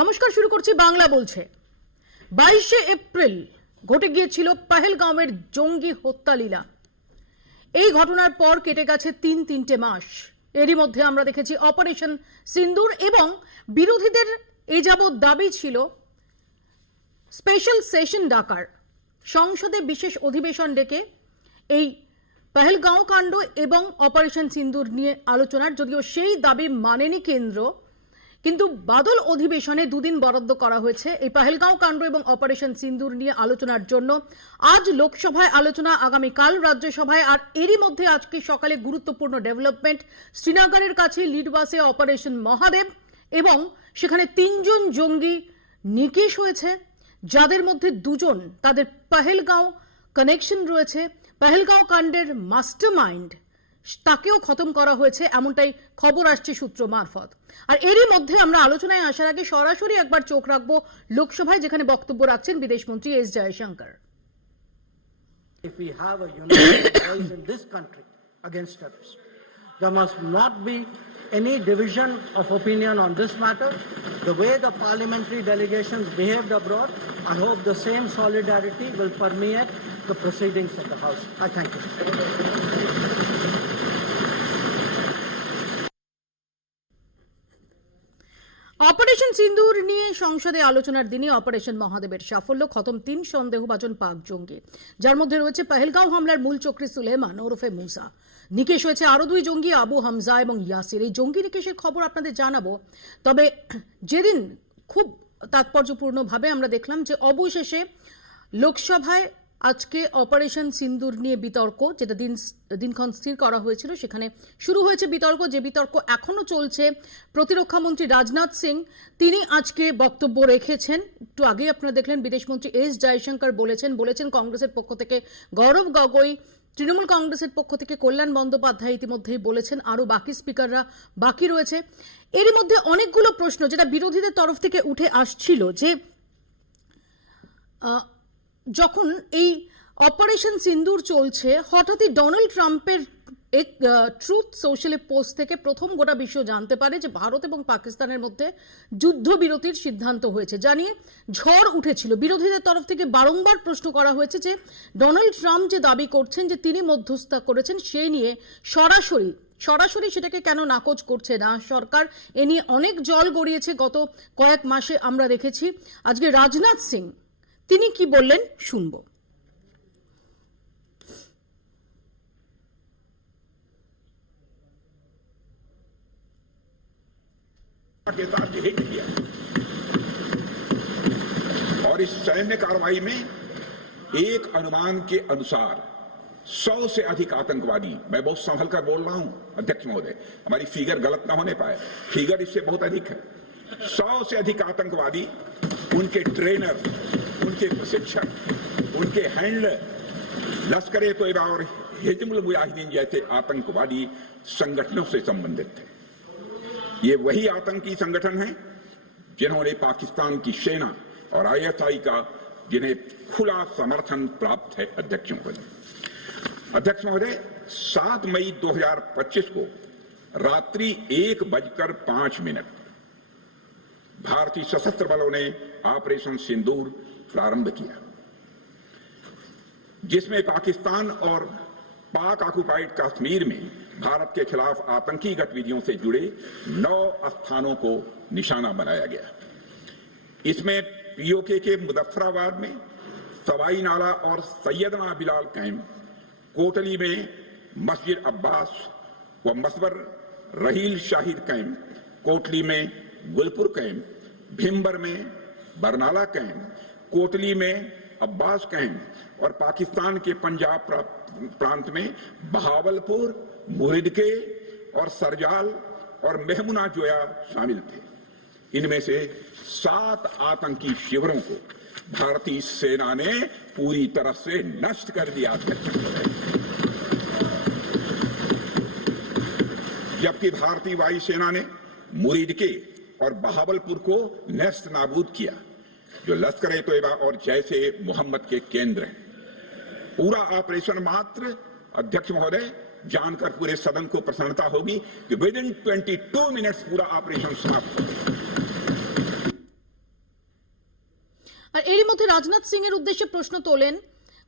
নমস্কার, শুরু করছি বাংলা বলছে। 22শে এপ্রিল ঘটে গিয়েছিল পহেলগাঁওয়ের জঙ্গি হত্যালীলা। এই ঘটনার পর কেটে গেছে তিনটে মাস। এরই মধ্যে আমরা দেখেছি অপারেশন সিন্দুর এবং বিরোধীদের এই যাবৎ দাবি ছিল স্পেশাল সেশন ডাকার, সংসদে বিশেষ অধিবেশন ডেকে এই পহেলগাঁও কাণ্ড এবং অপারেশন সিন্দুর নিয়ে আলোচনার। যদিও সেই দাবি মানেনি কেন্দ্র, কিন্তু বাদল অধিবেশনে দুদিন বরাদ্দ করা হয়েছে এই পহেলগাঁও কাণ্ড এবং অপারেশন সিন্দুর নিয়ে আলোচনার জন্য। আজ লোকসভায় আলোচনা, আগামীকাল রাজ্যসভায়। আর এরই মধ্যে আজকে সকালে গুরুত্বপূর্ণ ডেভেলপমেন্ট। শ্রীনগরের কাছে লিড বাসে অপারেশন মহাদেব এবং সেখানে 3 জন জঙ্গি নিকেশ হয়েছে, যাদের মধ্যে 2 জন তাদের পহেলগাঁও কানেকশন রয়েছে। পহেলগাঁও কাণ্ডের মাস্টারমাইন্ড তাকেও খতম করা হয়েছে, এমনটাই খবর আসছে সূত্র মারফত। আর এরই মধ্যে আমরা আলোচনায় আসার আগে সরাসরি একবার চোখ রাখবো লোকসভায়, যেখানে বক্তব্য রাখছেন বিদেশমন্ত্রী S Jaishankar. If we have a united voice in this country against terrorists, there must not be any division of opinion on this matter. The way the parliamentary delegations behaved abroad, I hope the same solidarity will permeate the proceedings of the House. I thank you. Operation সিন্দুর নিয়ে সংসদে আলোচনার দিনে operation মহাদেবের সাফল্য, খতম 3 সন্দেহভাজন পাক জঙ্গি, যার মধ্যে রয়েছে পহেলগাঁও হামলার মূল চক্রী সুলেমান ওরফে মুসা। নিকেশ হয়েছে আরো 2 জঙ্গি, আবু হামজা এবং ইয়াসির। এই জঙ্গি নিকেশের খবর আপনাদের জানাবো। তবে যেদিন খুব তাৎপর্যপূর্ণভাবে আমরা দেখলাম যে অবশেষে লোকসভায় আজকে অপারেশন সিন্দুর নিয়ে বিতর্ক, যেটা দিনক্ষণ স্থির করা হয়েছিল, সেখানে শুরু হয়েছে বিতর্ক। যে বিতর্ক এখনো চলছে। প্রতিরক্ষা মন্ত্রী রাজনাথ সিং তিনি আজকে বক্তব্য রেখেছেন। একটু আগে আপনারা দেখলেন বিদেশমন্ত্রী এস জয়শঙ্কর বলেছেন কংগ্রেসের পক্ষ থেকে গৌরব গগৈ, তৃণমূল কংগ্রেসের পক্ষ থেকে কল্যাণ বন্দ্যোপাধ্যায় ইতিমধ্যেই বলেছেন, আরও বাকি স্পিকাররা বাকি রয়েছে। এরই মধ্যে অনেকগুলো প্রশ্ন যেটা বিরোধীদের তরফ থেকে উঠে আসছিল, যে যখন এই অপারেশন সিন্দুর চলছে, হঠাৎই ডোনাল্ড ট্রাম্পের এক ট্রুথ সোশ্যালে পোস্ট থেকে প্রথম গোটা বিশ্ব জানতে পারে যে ভারত এবং পাকিস্তানের মধ্যে যুদ্ধবিরতির সিদ্ধান্ত হয়েছে। জানিয়ে ঝড় উঠেছিল। বিরোধীদের তরফ থেকে বারংবার প্রশ্ন করা হয়েছে যে ডোনাল্ড ট্রাম্প যে দাবি করছেন যে তিনি মধ্যস্থতা করেছেন, সেই নিয়ে সরাসরি সেটাকে কেন নাকচ করছে না সরকার। এ নিয়ে অনেক জল গড়িয়েছে গত কয়েক মাসে আমরা দেখেছি। আজকে রাজনাথ সিং তিনি কি বললেন শুনবো। के साथ हिट किया और इस सैन्य कार्रवाई में एक अनुमान के अनुसार 100 से अधिक आतंकवादी, मैं बहुत संभल कर बोल रहा हूं अध्यक्ष महोदय, हमारी फिगर गलत ना होने पाए, फिगर इससे बहुत अधिक है। 100 से अधिक आतंकवादी, उनके ट्रेनर, उनके प्रशिक्षक, उनके हैंडलर लश्कर-ए तोयबा और हिजबुल मुजाहिदीन जैसे आतंकवादी संगठनों से संबंधित थे। ये वही आतंकी संगठन हैं जिन्होंने पाकिस्तान की सेना और आईएसआई का, जिन्हें खुला समर्थन प्राप्त है। अध्यक्ष महोदय 7 मई 2025 को रात्रि 1:05 भारतीय सशस्त्र बलों ने ऑपरेशन सिंदूर प्रारंभ किया, जिसमें पाकिस्तान और पाक ऑक्युपाइड कश्मीर में भारत के खिलाफ आतंकी गतिविधियों से जुड़े 9 स्थानों को निशाना बनाया गया। इसमें पीओके के मुजफ्फराबाद में सवाई नाला और सैयदना बिलाल कैंप, कोटली में मस्जिद अब्बास व मसबर रहील शाहिद कैंप, कोटली में गुलपुर कैंप, भिम्बर में बरनाला कैंप, कोटली में अब्बास कैंप और पाकिस्तान के पंजाब प्रांत में बहावलपुर, मुहिदके और सरजाल और मेहमुना जोया शामिल थे। इनमें से 7 आतंकी शिविरों को भारतीय सेना ने पूरी तरह से नष्ट कर दिया, जबकि भारतीय वायुसेना ने मुहिदके और बहावलपुर को नेस्त नाबूद किया, जो लश्कर-ए तोयबा और जैशे मोहम्मद के केंद्र हैं। पूरा ऑपरेशन मात्र, अध्यक्ष महोदय, जानकर पूरे सदन को प्रसन्नता होगी कि विदिन 22 मिनट्स पूरा ऑपरेशन समाप्त हो गया। আর এরই মধ্যে রাজনাথ সিং এর উদ্দেশ্যে প্রশ্ন তোলেন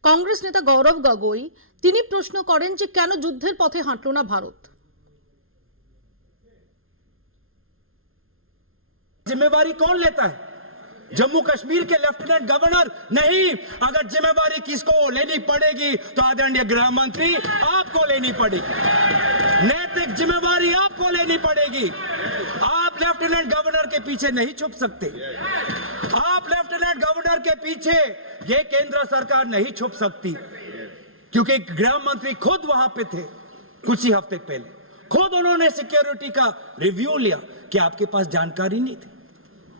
কংগ্রেস নেতা গৌরব গগৈ। তিনি প্রশ্ন করেন যে কেন যুদ্ধের পথে হাঁটলো না ভারত। जिम्मेवारी कौन लेता है? जम्मू कश्मीर के लेफ्टिनेंट गवर्नर नहीं। अगर जिम्मेवारी किसको लेनी पड़ेगी तो आदरणीय गृह मंत्री आपको लेनी पड़ेगी। नैतिक जिम्मेवारी आपको लेनी पड़ेगी। आप लेफ्टिनेंट गवर्नर के पीछे नहीं छुप सकते। आप लेफ्टिनेंट गवर्नर के पीछे ये केंद्र सरकार नहीं छुप सकती, क्योंकि गृह मंत्री खुद वहां पे थे कुछ ही हफ्ते पहले। खुद उन्होंने सिक्योरिटी का रिव्यू लिया कि आपके पास जानकारी नहीं थी।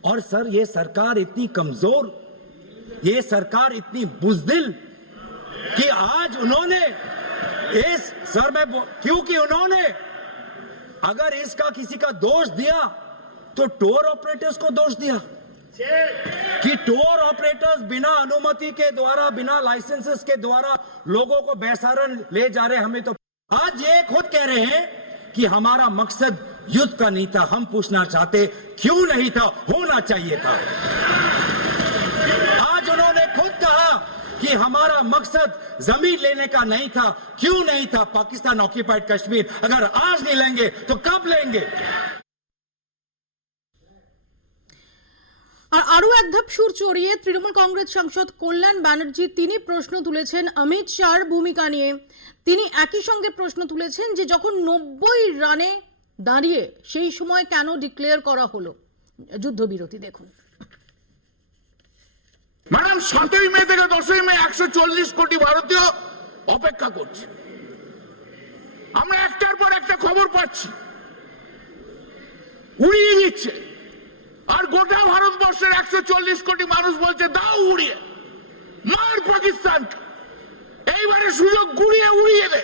और सर, ये सरकार इतनी कमजोर, ये सरकार इतनी बुजदिल कि आज उन्होंने क्योंकि उन्होंने अगर इसका किसी का दोष दिया तो टूर ऑपरेटर्स को दोष दिया कि टूर ऑपरेटर्स बिना अनुमति के द्वारा, बिना लाइसेंसेस के द्वारा लोगों को बेसहारा ले जा रहे। हमें तो आज ये खुद कह रहे हैं कि हमारा मकसद युद्ध का नहीं था। हम पूछना चाहते क्यों नहीं था, होना चाहिए था। आज उन्होंने खुद कहा कि हमारा मकसद जमीन लेने का नहीं था। क्यों नहीं था? पाकिस्तान ऑक्यूपाइड कश्मीर अगर आज नहीं लेंगे तो कब लेंगे? আর আরো এক ধাপ সুর চড়িয়ে তৃণমূল কংগ্রেস সাংসদ কল্যাণ ব্যানার্জি তিনি প্রশ্ন তুলেছেন অমিত শাহর ভূমিকা নিয়ে। তিনি একই সঙ্গে প্রশ্ন তুলেছেন যে যখন 90 রানে দাঁড়িয়ে সেই সময় কেন ডিক্লেয়ার করা হলো যুদ্ধবিরতি। দেখুন। ম্যাডাম, 7ই মে থেকে 10ই মে 140 কোটি ভারতীয় অপেক্ষা করছে। আমরা একটার পর একটা খবর পাচ্ছি, উড়িয়ে দিচ্ছে। আর গোটা ভারতবর্ষের 140 কোটি মানুষ বলছে দাও উড়িয়ে, মার পাকিস্তানকে, এইবারে সুযোগ গুড়িয়ে উড়িয়ে দে।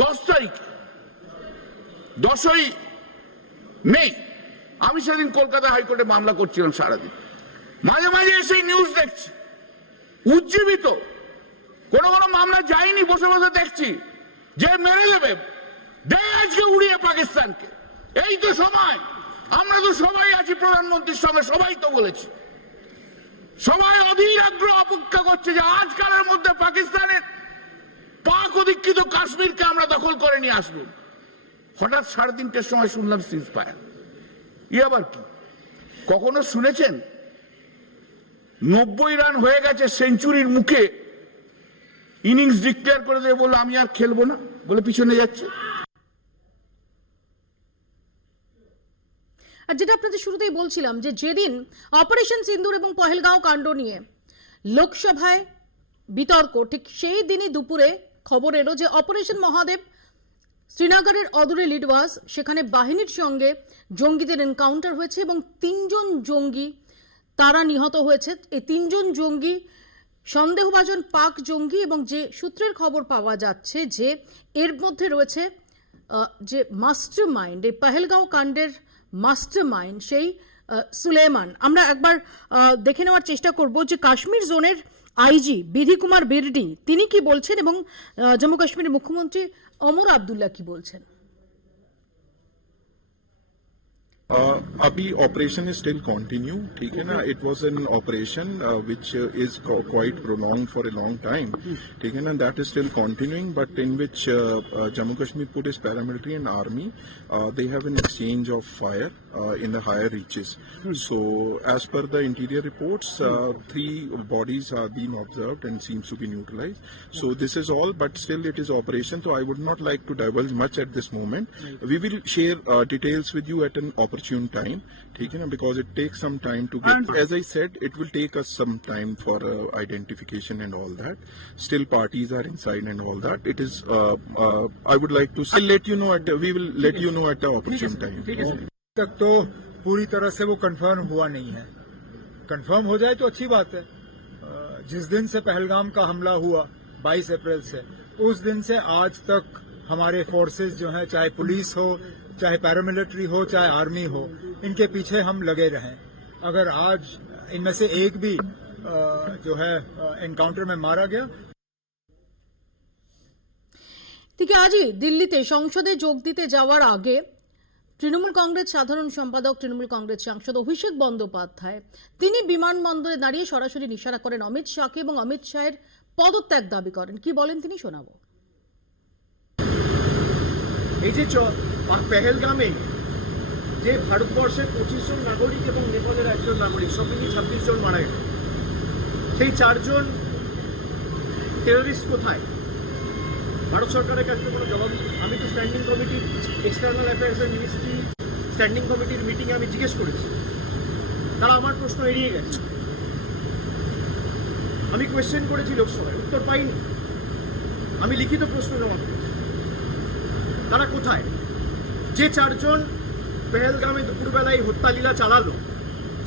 10 তারিখে 10ই মে আমি সেদিন কলকাতা হাইকোর্টে মামলা করছিলাম সারাদিন। মাঝে মাঝে এসে নিউজ দেখছি উজ্জীবিত, কোন মামলা যায়নি, বসে বসে দেখছি যে মেরে দেবে, দে আজকে উড়িয়ে পাকিস্তানকে। এই তো সময়, আমরা তো সবাই আছি প্রধানমন্ত্রীর সঙ্গে, সবাই তো বলেছি, সবাই অধীর আগ্রহ অপেক্ষা করছে যে আজকালের মধ্যে পাকিস্তানের পাক অধিকৃত কাশ্মীরকে আমরা দখল করে নিয়ে আসবো। হঠাৎ 3:30টার সময় শুনলাম সিজ ফায়ার। আবার কি কখনো শুনেছেন 90 রান হয়ে গেছে, সেঞ্চুরির মুখে ইনিংস ডিক্লেয়ার করে দিয়ে বললো আমি আর খেলবো না, বলে পিছনে যাচ্ছে। আর যেটা আপনাদের শুরুতেই বলছিলাম যে যেদিন অপারেশন সিন্দুর এবং পহেলগাঁও কাণ্ড নিয়ে লোকসভায় বিতর্ক, ঠিক সেই দিনই দুপুরে খবর এলো যে অপারেশন মহাদেব শ্রীনগরের অদূরে লিডওয়াস, সেখানে বাহিনীর সঙ্গে জঙ্গিদের এনকাউন্টার হয়েছে এবং 3 জন জঙ্গি তারা নিহত হয়েছে। এই 3 জন জঙ্গি সন্দেহভাজন পাক জঙ্গি এবং যে সূত্রের খবর পাওয়া যাচ্ছে যে এর মধ্যে রয়েছে যে মাস্টার মাইন্ড, এই পহেলগাঁও কাণ্ডের মাস্টার মাইন্ড সেই সুলেমান। আমরা একবার দেখে নেওয়ার চেষ্টা করব যে কাশ্মীর জোনের আইজি বিধি কুমার বিরডি তিনি কি বলছেন এবং জম্মু কাশ্মীরের মুখ্যমন্ত্রী ওমর আব্দুল্লাহ কি বলছেন। अभी ऑपरेशन इज स्टिल कंटिन्यू, ठीक है ना। It was an operation which is quite prolonged for a long time, ठीक है ना। that is still continuing, but in which Jammu Kashmir Police, paramilitary and army they have an exchange of fire in the higher reaches. So as per the interior reports, 3 bodies are being observed and seems to be neutralized. So this is all, but still it is operation, so I would not like to divulge much at this moment. We will share details with you at an opportune time, ठीक है ना, because it takes some time to get, as I said, it will take us some time for identification and all that. Still parties are inside and all that. It is I would like to, I'll let you know at we will let you know at the opportune time. तक तो पूरी तरह से वो confirm हुआ नहीं है। Confirm हो जाए तो अच्छी बात है। जिस दिन से पहलगाम का हमला हुआ 22 अप्रैल से, उस दिन से आज तक हमारे फोर्सेस जो हैं, चाहे पुलिस हो, चाहे पैरामिलिट्री हो, चाहे आर्मी हो, इनके पीछे हम लगे रहें। अगर आज इनमें से एक भी जो है एनकाउंटर में मारा गया। ঠিক আজই দিল্লিতে সংসদে যোগ দিতে যাওয়ার আগে তৃণমূল কংগ্রেস সাধারণ সম্পাদক তৃণমূল কংগ্রেস সাংসদ অভিষেক বন্দ্যোপাধ্যায় তিনি বিমানবন্দরে দাঁড়িয়ে সরাসরি নিশানা করেন অমিত শাহকে এবং অমিত শাহের পদত্যাগ দাবি করেন। কি বলেন তিনি শোনাবো। এই যে পেহেলগামে যে ভারতবর্ষের 25 জন নাগরিক এবং নেপালের একজন নাগরিক সব মিলিয়ে 26 জন মারা গেল, সেই 4 জন টেররিস্ট কোথায়? ভারত সরকারের কাছে কোনো জবাব। আমি তো স্ট্যান্ডিং কমিটির external affairs and ministry standing কমিটির মিটিংয়ে আমি জিজ্ঞেস করেছি, তারা আমার প্রশ্ন এড়িয়ে গেছে। আমি কোয়েশ্চেন করেছি লোকসভায়, উত্তর পাইনি। আমি লিখিত প্রশ্ন জমা করেছি, তারা কোথায়? যে 4 জন পেহেলগামে দুপুরবেলায় হত্যালীলা চালালো,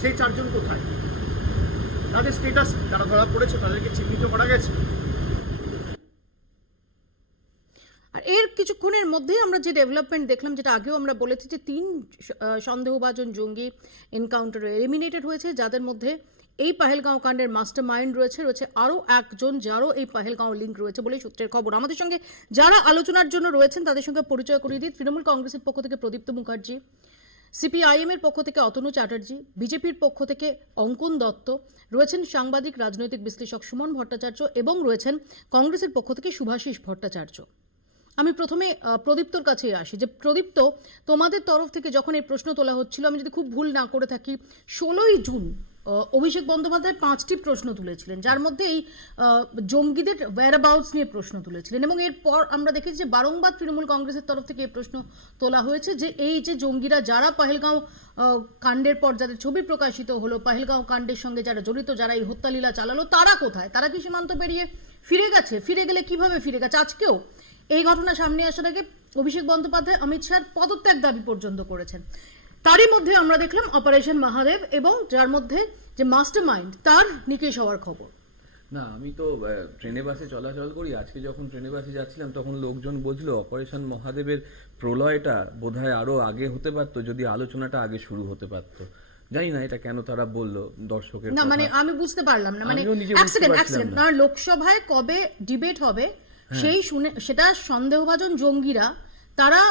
সেই 4 জন কোথায়? তাদের স্টেটাস, তারা ধরা পড়েছে, তাদেরকে চিহ্নিত করা গেছে? আর এর কিছুক্ষণের মধ্যেই আমরা যে ডেভেলপমেন্ট দেখলাম, যেটা আগেও আমরা বলেছি যে 3 সন্দেহভাজন জঙ্গি এনকাউন্টারে এলিমিনেটেড হয়েছে, যাদের মধ্যে এই পাহেলগাঁও কাণ্ডের মাস্টার মাইন্ড রয়েছে আরও একজন যারও এই পাহেলগাঁও লিঙ্ক রয়েছে বলে সূত্রের খবর। আমাদের সঙ্গে যারা আলোচনার জন্য রয়েছেন তাদের সঙ্গে পরিচয় করিয়ে দিই। তৃণমূল কংগ্রেসের পক্ষ থেকে প্রদীপ্ত মুখার্জি, সিপিআইএম এর পক্ষ থেকে অতনু চ্যাটার্জি, বিজেপির পক্ষ থেকে অঙ্কন দত্ত, রয়েছেন সাংবাদিক রাজনৈতিক বিশ্লেষক সুমন ভট্টাচার্য এবং রয়েছেন কংগ্রেসের পক্ষ থেকে শুভাশিস ভট্টাচার্য। আমি প্রথমে প্রদীপ্তর কাছে আসি, যে প্রদীপ্ত, তোমাদের তরফ থেকে যখন এই প্রশ্ন তোলা হচ্ছিল, আমি যদি খুব ভুল না করে থাকি 16ই জুন অভিষেক বন্দ্যোপাধ্যায় 5টি প্রশ্ন তুলেছিলেন, যার মধ্যে এই জঙ্গিদের ওয়্যারঅ্যাবাউটস নিয়ে প্রশ্ন তুলেছিলেন এবং এরপর আমরা দেখেছি যে বারংবার তৃণমূল কংগ্রেসের তরফ থেকে এই প্রশ্ন তোলা হয়েছে যে এই যে জঙ্গিরা যারা পাহেলগাঁও কাণ্ডের পর যাদের ছবি প্রকাশিত হলো, পাহেলগাঁও কাণ্ডের সঙ্গে যারা জড়িত, যারা এই হত্যালীলা চালালো, তারা কোথায়? তারা কি সীমান্ত পেরিয়ে ফিরে গেছে? ফিরে গেলে কিভাবে ফিরে গেছে? আজকেও এই ঘটনা সামনে আসার আগে অভিষেক বন্দ্যোপাধ্যায় অমিত শাহর পদত্যাগ দাবি পর্যন্ত করেছেন। তারই মধ্যে আমরা দেখলাম অপারেশন মহাদেব এবং যার মধ্যে যে মাস্টার মাইন্ড তার নিকেশ হওয়ার খবর। না, আমি তো ট্রেনে বাসে চলাচল করি। আজকে যখন ট্রেনে বাসে যাচ্ছিলাম তখন লোকজন বলছিল অপারেশন মহাদেবের প্রলয়টা বোধহয় আরো আগে হতে পারতো, যদি আলোচনাটা আগে শুরু হতে পারতো। জানি না এটা কেন তারা বললো দর্শকের না, মানে আমি বুঝতে পারলাম না, মানে লোকসভায় কবে ডিবেট হবে সেই শুনে সেটা সন্দেহভাজন জঙ্গিরা তারা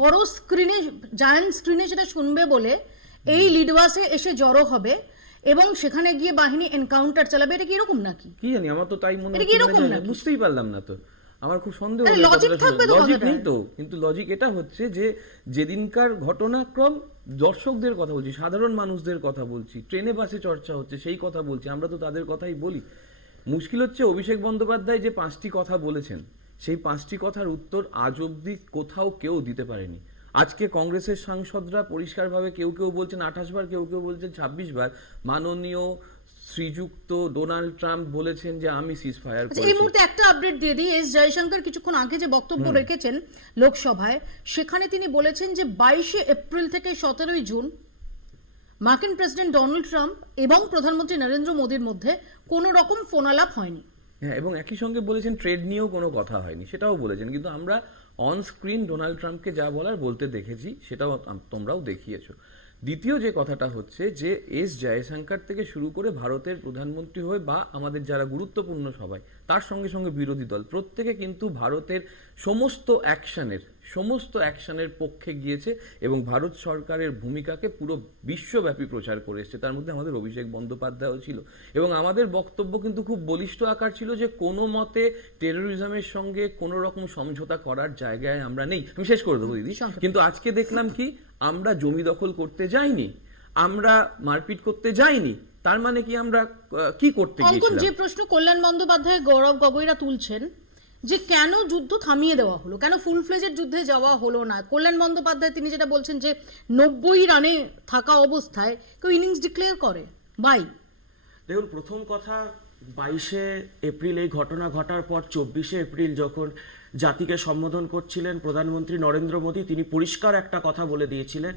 বড় স্ক্রিনে, জায়ান্ট স্ক্রিনে সেটা শুনবে বলে এই লিড বাসে এসে জড়ো হবে এবং সেখানে গিয়ে বাহিনী এনকাউন্টার চালাবে। এটা কি এরকম নাকি? কি জানি, আমার তো তাই মনে হচ্ছে, বুঝতেই পারলাম না। তো আমার খুব সন্দেহ, লজিক নেই তো। কিন্তু লজিক এটা হচ্ছে যে যেদিনকার ঘটনাক্রম, দর্শকদের কথা বলছি, সাধারণ মানুষদের কথা বলছি, ট্রেনে বাসে চর্চা হচ্ছে সেই কথা বলছি, আমরা তো তাদের কথাই বলি। মুশকিল হচ্ছে অভিষেক বন্দ্যোপাধ্যায় যে 5টি কথা বলেছেন, সেই 5টি কথার উত্তর আজ অব্দি কোথাও কেউ দিতে পারেনি। আজকে কংগ্রেসের সাংসদরা পরিষ্কারভাবে কেউ কেউ বলছেন 28 বার, কেউ কেউ বলছেন 26 বার মাননীয় শ্রীযুক্ত ডোনাল্ড ট্রাম্প বলেছেন যে আমি সিজফায়ার করেছি। এই মুহূর্তে একটা আপডেট দিয়ে দিই, এস জয়শঙ্কর কিছুক্ষণ আগে যে বক্তব্য রেখেছেন লোকসভায়, সেখানে তিনি বলেছেন যে 22শে এপ্রিল থেকে 17ই জুন মার্কিন প্রেসিডেন্ট ডোনাল্ড ট্রাম্প এবং প্রধানমন্ত্রী নরেন্দ্র মোদীর মধ্যে কোনো রকম ফোনালাপ হয়নি। হ্যাঁ, এবং একই সঙ্গে বলেছেন ট্রেড নিয়েও কোনো কথা হয়নি, সেটাও বলেছেন। কিন্তু আমরা অন স্ক্রিন ডোনাল্ড ট্রাম্পকে যা বলার বলতে দেখেছি, সেটাও তোমরাও দেখিয়েছো। দ্বিতীয় যে কথাটা হচ্ছে যে এস জয়শঙ্কর থেকে শুরু করে ভারতের প্রধানমন্ত্রী হয়ে বা আমাদের যারা গুরুত্বপূর্ণ সবাই, তার সঙ্গে সঙ্গে বিরোধী দল, প্রত্যেকে কিন্তু ভারতের সমস্ত অ্যাকশনের পক্ষে গিয়েছে এবং ভারত সরকারের ভূমিকাকে পুরো বিশ্বব্যাপী প্রচার করে এসছে। তার মধ্যে আমাদের অভিষেক বন্দ্যোপাধ্যায়ও ছিল এবং আমাদের বক্তব্য কিন্তু খুব বলিষ্ঠ আকার ছিল যে কোনো মতে টেরোরিজমের সঙ্গে কোনো রকম সমঝোতা করার জায়গায় আমরা নেই। আমি শেষ করে দেবো দিদি। কিন্তু আজকে দেখলাম কি, আমরা জমি দখল করতে যাইনি, আমরা মারপিট করতে যাইনি, তার মানে কি আমরা কি করতে গিয়েছিলাম? যে প্রশ্ন কল্যাণ বন্দ্যোপাধ্যায়, গৌরব গগৈরা তুলছেন যে কেন যুদ্ধ থামিয়ে দেওয়া হলো, কেন ফুল ফ্লেজের যুদ্ধে যাওয়া হলো না, কল্যাণ বন্দ্যোপাধ্যায় তিনি যেটা বলছেন যে 90 রানে থাকা অবস্থায় কেউ ইনিংস ডিক্লেয়ার করে। দেখুন, প্রথম কথা, 22শে এপ্রিল এই ঘটনা ঘটার পর 24শে এপ্রিল যখন জাতিকে সম্বোধন করছিলেন প্রধানমন্ত্রী নরেন্দ্র মোদী, তিনি পরিষ্কার একটা কথা বলে দিয়েছিলেন,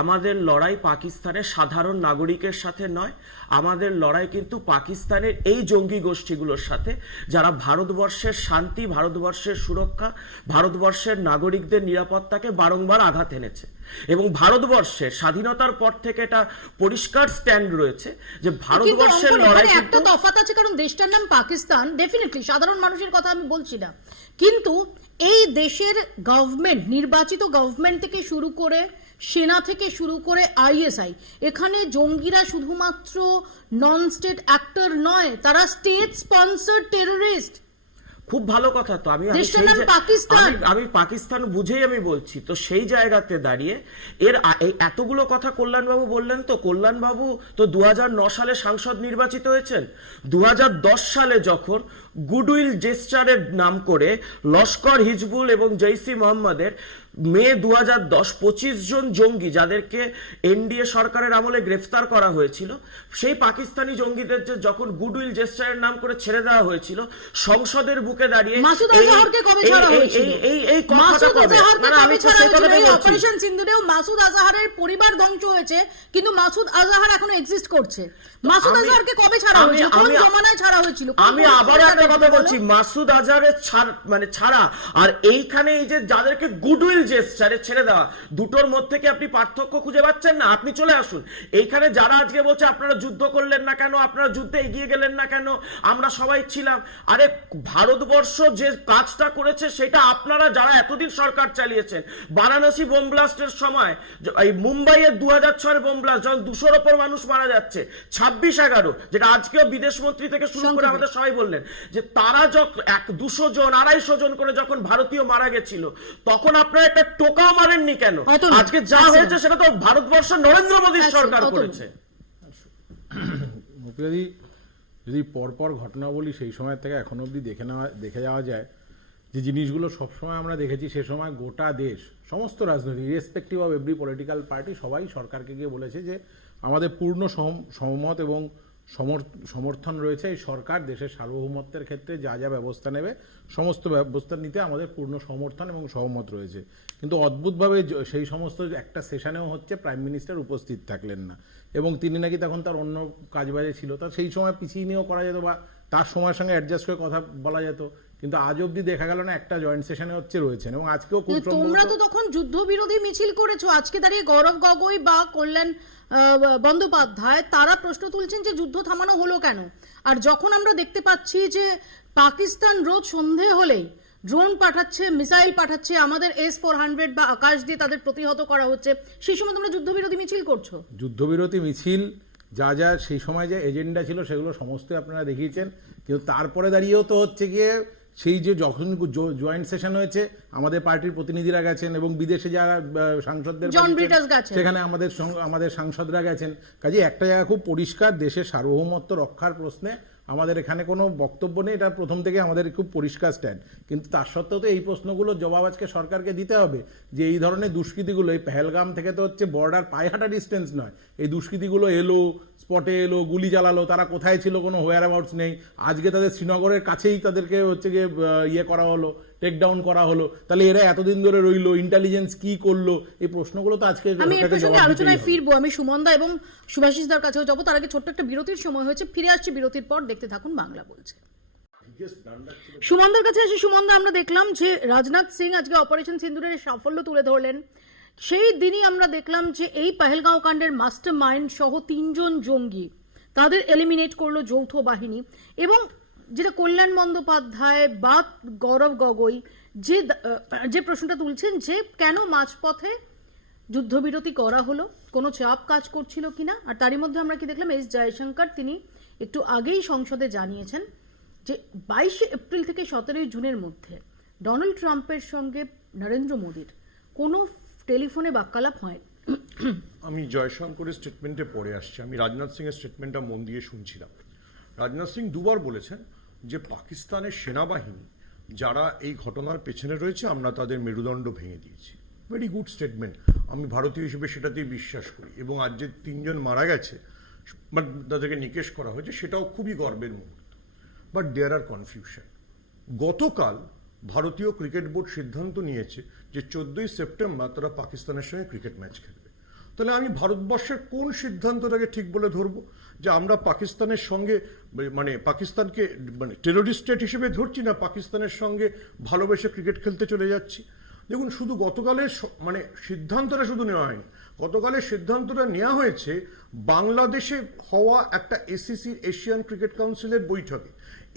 আমাদের লড়াই পাকিস্তানের সাধারণ নাগরিকের সাথে নয়, আমাদের লড়াই কিন্তু পাকিস্তানের এই জঙ্গি গোষ্ঠীগুলোর সাথে, যারা ভারতবর্ষের শান্তি, ভারতবর্ষের সুরক্ষা, ভারতবর্ষের নাগরিকদের নিরাপত্তাকে বারংবার আঘাত এনেছে। এবং ভারতবর্ষের স্বাধীনতার পর থেকে এটা পরিষ্কার স্ট্যান্ড রয়েছে যে ভারতবর্ষের লড়াই একটা তফাৎ আছে, কারণ দেশটার নাম পাকিস্তান, ডেফিনেটলি সাধারণ মানুষের কথা আমি বলছি না, কিন্তু এই দেশের গভর্নমেন্ট, নির্বাচিত গভর্নমেন্ট থেকে শুরু করে সেনা থেকে শুরু করে আইএসআই, এখানে জঙ্গিরা শুধুমাত্র নন স্টেট অ্যাক্টর নয়, তারা স্টেট স্পন্সর্ড টেররিস্ট। খুব ভালো কথা তো। আমি দেশটার সেই নাম পাকিস্তান। আমি পাকিস্তান বুঝেই আমি বলছি তো, সেই জায়গাতে দাঁড়িয়ে এই এতগুলো কথা কল্যাণবাবু বললেন। তো কল্যাণবাবু তো 2009 সালে সাংসদ নির্বাচিত হয়েছেন। 2010 সালে যখন গুডউইল জেস্টারের নাম করে লস্কর হিজবুল এবং জৈসি মোহাম্মদের মে 2010 25 জন জঙ্গি যাদেরকে এনডিএ সরকারের আমলে গ্রেফতার করা হয়েছিল, সেই পাকিস্তানি জঙ্গিদের যখন গুডউইল জেস্টারের নাম করে ছেড়ে দেওয়া হয়েছিল, সংসদের বুকে দাঁড়িয়ে মাসুদ আজহারকে কবে ছাড়া হয়েছিল? এই কথাটা মাসুদ কবে? আজহারকে না, আমি কবে ছাড়া সেই হয়েছিল? কথাটাই এই বলছি। অপারেশন সিন্দুরেও মাসুদ আজহারের পরিবার ধ্বংস হয়েছে, কিন্তু মাসুদ আজহার এখনো এক্সিস্ট করছে। মাসুদ আজহারকে কবে ছাড়া হয়েছিল? কোন জমানায় ছাড়া হয়েছিল? আমি আবার একটা কথা বলছি, মাসুদ আজহারের ছাড়া আর এইখানে এই যে যাদেরকে গুডউইল জেস্টারে ছেড়ে দেওয়া, দুটোর মধ্যে কি আপনি পার্থক্য খুঁজে পাচ্ছেন না? আপনি চলে আসুন এইখানে। যারা আজকে বলছে আপনারা যুদ্ধ করলেন না কেন, আপনারা যুদ্ধে এগিয়ে গেলেন না কেন, আমরা সবাই ছিলাম। আরে ভারতবর্ষ যে কাজটা করেছে সেটা আপনারা যারা এতদিন সরকার চালিয়েছেন, বারাণসী বোম ব্লাস্টের সময়, এই মুম্বাইয়ের 2006 বোম ব্লাস্ট, যখন 200-র উপর মানুষ মারা যাচ্ছে, 26/11, যেটা আজকেও বিদেশ মন্ত্রী থেকে শুরু করে আমাদের সবাই বললেন যে তারা যখন 200 জন 250 জন করে যখন ভারতীয় মারা গেছিল, তখন আপনারা একটা টোকাও মারেননি কেন? আজকে যা হয়েছে সেটা তো ভারতবর্ষ নরেন্দ্র মোদীর সরকার করেছে। যদি পরপর ঘটনা বলি, সেই সময় থেকে এখন অবধি দেখে যাওয়া যায় যে জিনিসগুলো সবসময় আমরা দেখেছি। সে সময় গোটা দেশ, সমস্ত রাজনৈতিক, irrespective of every political party, সবাই সরকারকে গিয়ে বলেছে যে আমাদের পূর্ণ সহমত এবং সমর্থন রয়েছে এই সরকার দেশের সার্বভৌমত্বের ক্ষেত্রে যা যা ব্যবস্থা নেবে সমস্ত ব্যবস্থা নিতে আমাদের পূর্ণ সমর্থন এবং সহমত রয়েছে। কিন্তু অদ্ভুতভাবে সেই সমস্ত একটা সেশনেও হচ্ছে প্রাইম মিনিস্টার উপস্থিত থাকলেন না, এবং তিনি নাকি তখন তার অন্য কাজবাজে ছিল, তা সেই সময় পিছিয়ে নিয়েও করা যেত বা তার সময়ের সঙ্গে অ্যাডজাস্ট করে কথা বলা যেত। কিন্তু আজ অবধি দেখা গেল না একটা জয়েন্ট সেশনে হচ্ছে রয়েছেন, এবং আজকেও খুব তোমরা তো তখন যুদ্ধবিরোধী মিছিল করেছো। আজকে দাঁড়িয়ে গৌরব গগৈ বা কল্যাণ বন্দ্যোপাধ্যায় তারা প্রশ্ন তুলছেন যে যুদ্ধ থামানো হলো কেন? আর যখন আমরা দেখতে পাচ্ছি যে পাকিস্তান রোজ সন্ধে হলেই ড্রোন পাঠাচ্ছে, মিসাইল পাঠাচ্ছে, আমাদের S-400 বা আকাশ দিয়ে তাদের প্রতিহত করা হচ্ছে, সেই সময় তোমরা যুদ্ধবিরোধী মিছিল করছো। যুদ্ধবিরতি মিছিল যা যা সেই সময় যে এজেন্ডা ছিল সেগুলো সমস্ত আপনারা দেখিয়েছেন, কিন্তু তারপরে দাঁড়িয়েও তো হচ্ছে গিয়ে সেই যে যখন জয়েন্ট সেশন হয়েছে আমাদের পার্টির প্রতিনিধিরা গেছেন এবং বিদেশে যারা সাংসদদের সেখানে আমাদের সাংসদরা গেছেন। কাজে একটা জায়গা খুব পরিষ্কার, দেশের সার্বভৌমত্ব রক্ষার প্রশ্নে আমাদের এখানে কোনো বক্তব্য নেই, এটা প্রথম থেকে আমাদের খুব পরিষ্কার স্ট্যান্ড। কিন্তু তার সত্ত্বেও তো এই প্রশ্নগুলোর জবাব আজকে সরকারকে দিতে হবে যে এই ধরনের দুষ্কৃতিগুলো, এই পেহেলগাম থেকে তো হচ্ছে বর্ডার পায়ে হাঁটা ডিস্টেন্স নয়, এই দুষ্কৃতিগুলো এলো, স্পটে এলো, গুলি চালালো, তারা কোথায় ছিল কোনো হোয়ার অ্যাবাউটস নেই। আজকে তাদের শ্রীনগরের কাছেই তাদেরকে হচ্ছে গিয়ে ইয়ে করা হলো, টেক ডাউন করা হলো। তাহলে এরা এতদিন ধরে রইলো, ইন্টেলিজেন্স কি করলো, এই প্রশ্নগুলো তো আজকে আমি এই প্রসঙ্গে আলোচনায় ফিরবো। আমি সুমনদা এবং সুভাষিস দার কাছেও যাবো, তার আগে ছোট্ট একটা বিরতির সময় হয়েছে, ফিরে আসছি বিরতির পর। দেখতে থাকুন বাংলা বলছে। সুমনদার কাছে আসি। সুমনদা, আমরা দেখলাম যে রাজনাথ সিং আজকে অপারেশন সিন্দুরের সাফল্য তুলে ধরলেন। সেই দিনই আমরা দেখলাম যে এই পেহেলগাঁও কাণ্ডের মাস্টার মাইন্ড সহ 3 জন জঙ্গি, তাদের এলিমিনেট করলো যৌথ বাহিনী। এবং যেটা কল্যাণ বন্দ্যোপাধ্যায় বা গৌরব গগৈ যে প্রশ্নটা তুলছেন যে কেন মাঝপথে যুদ্ধবিরতি করা হলো, কোনো চাপ কাজ করছিল কিনা। আর তারই মধ্যে আমরা কি দেখলাম, এস জয়শঙ্কর তিনি একটু আগেই সংসদে জানিয়েছেন যে 22 এপ্রিল থেকে 17 জুনের মধ্যে ডোনাল্ড ট্রাম্পের সঙ্গে নরেন্দ্র মোদীর কোনো টেলিফোনে বাক্যালাপ হয়নি। আমি জয়শঙ্করের স্টেটমেন্টে পড়ে আসছি, আমি রাজনাথ সিংয়ের স্টেটমেন্টটা মন দিয়ে শুনছিলাম। রাজনাথ সিং দুবার বলেছেন যে পাকিস্তানের সেনাবাহিনী যারা এই ঘটনার পেছনে রয়েছে আমরা তাদের মেরুদণ্ড ভেঙে দিয়েছি। ভেরি গুড স্টেটমেন্ট, আমি ভারতীয় হিসেবে সেটাতেই বিশ্বাস করি। এবং আজ যে 3 জন মারা গেছে বাট তাদেরকে নিকেশ করা হয়েছে, সেটাও খুবই গর্বের মুহূর্ত। But there are confusion. গতকাল ভারতীয় ক্রিকেট বোর্ড সিদ্ধান্ত নিয়েছে যে 14ই সেপ্টেম্বর তারা পাকিস্তানের সঙ্গে ক্রিকেট ম্যাচ খেলবে। তাহলে আমি ভারতবর্ষের কোন সিদ্ধান্তটাকে ঠিক বলে ধরবো? যে আমরা পাকিস্তানের সঙ্গে পাকিস্তানকে টেররিস্ট স্টেট হিসেবে ধরছি, না পাকিস্তানের সঙ্গে ভালোবেসে ক্রিকেট খেলতে চলে যাচ্ছি? দেখুন, শুধু গতকালের সিদ্ধান্তটা শুধু নেওয়া হয়নি, গতকালের সিদ্ধান্তটা নেওয়া হয়েছে বাংলাদেশে হওয়া একটা এসিসির এশিয়ান ক্রিকেট কাউন্সিলের বৈঠকে,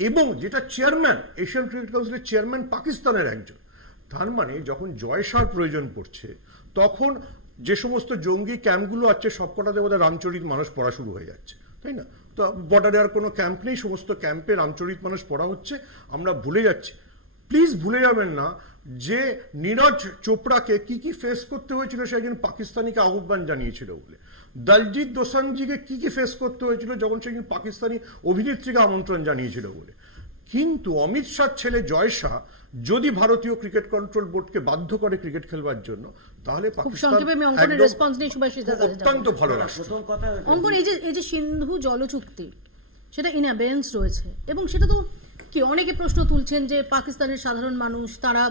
এবং যেটা চেয়ারম্যান, এশিয়ান ক্রিকেট কাউন্সিলের চেয়ারম্যান পাকিস্তানের একজন। তার মানে যখন জয়সার প্রয়োজন পড়ছে তখন যে সমস্ত জঙ্গি ক্যাম্পগুলো আছে সবকটাতে বোধহয় রামচরিত মানস পড়া শুরু হয়ে যাচ্ছে, তাই না? তো বর্ডারে আর কোনো ক্যাম্প নেই, সমস্ত ক্যাম্পে রামচরিত মানস পড়া হচ্ছে, আমরা ভুলে যাচ্ছি। প্লিজ ভুলে যাবেন না যে নীরজ চোপড়াকে কি কি ফেস করতে হয়েছিল সে একজন পাকিস্তানিকে আহ্বান জানিয়েছিল বলে, দলজিৎ দোসাঞ্জিকে কি কি ফেস করতে হয়েছিল যখন সে একজন পাকিস্তানি অভিনেত্রীকে আমন্ত্রণ জানিয়েছিল বলে। কিন্তু অমিত শাহ ছেলে জয় শাহ যদি ভারতীয় ক্রিকেট কন্ট্রোল বোর্ডকে বাধ্য করে ক্রিকেট খেলবার জন্য, তাহলে খুব পাকিস্তান সংক্ষেপে আমি অঙ্কনের একদম রেসপন্স নিয়ে সুভাষিস দার কাছে যাব। অত্যন্ত ভালো রাষ্ট্র। প্রথম কথা, অঙ্কন এই যে সিন্ধু জল চুক্তি সেটা ইন অ্যাবেন্স রয়েছে এবং সেটা তো কি অনেকে প্রশ্ন তুলছেন যে পাকিস্তানের সাধারণ মানুষ তারা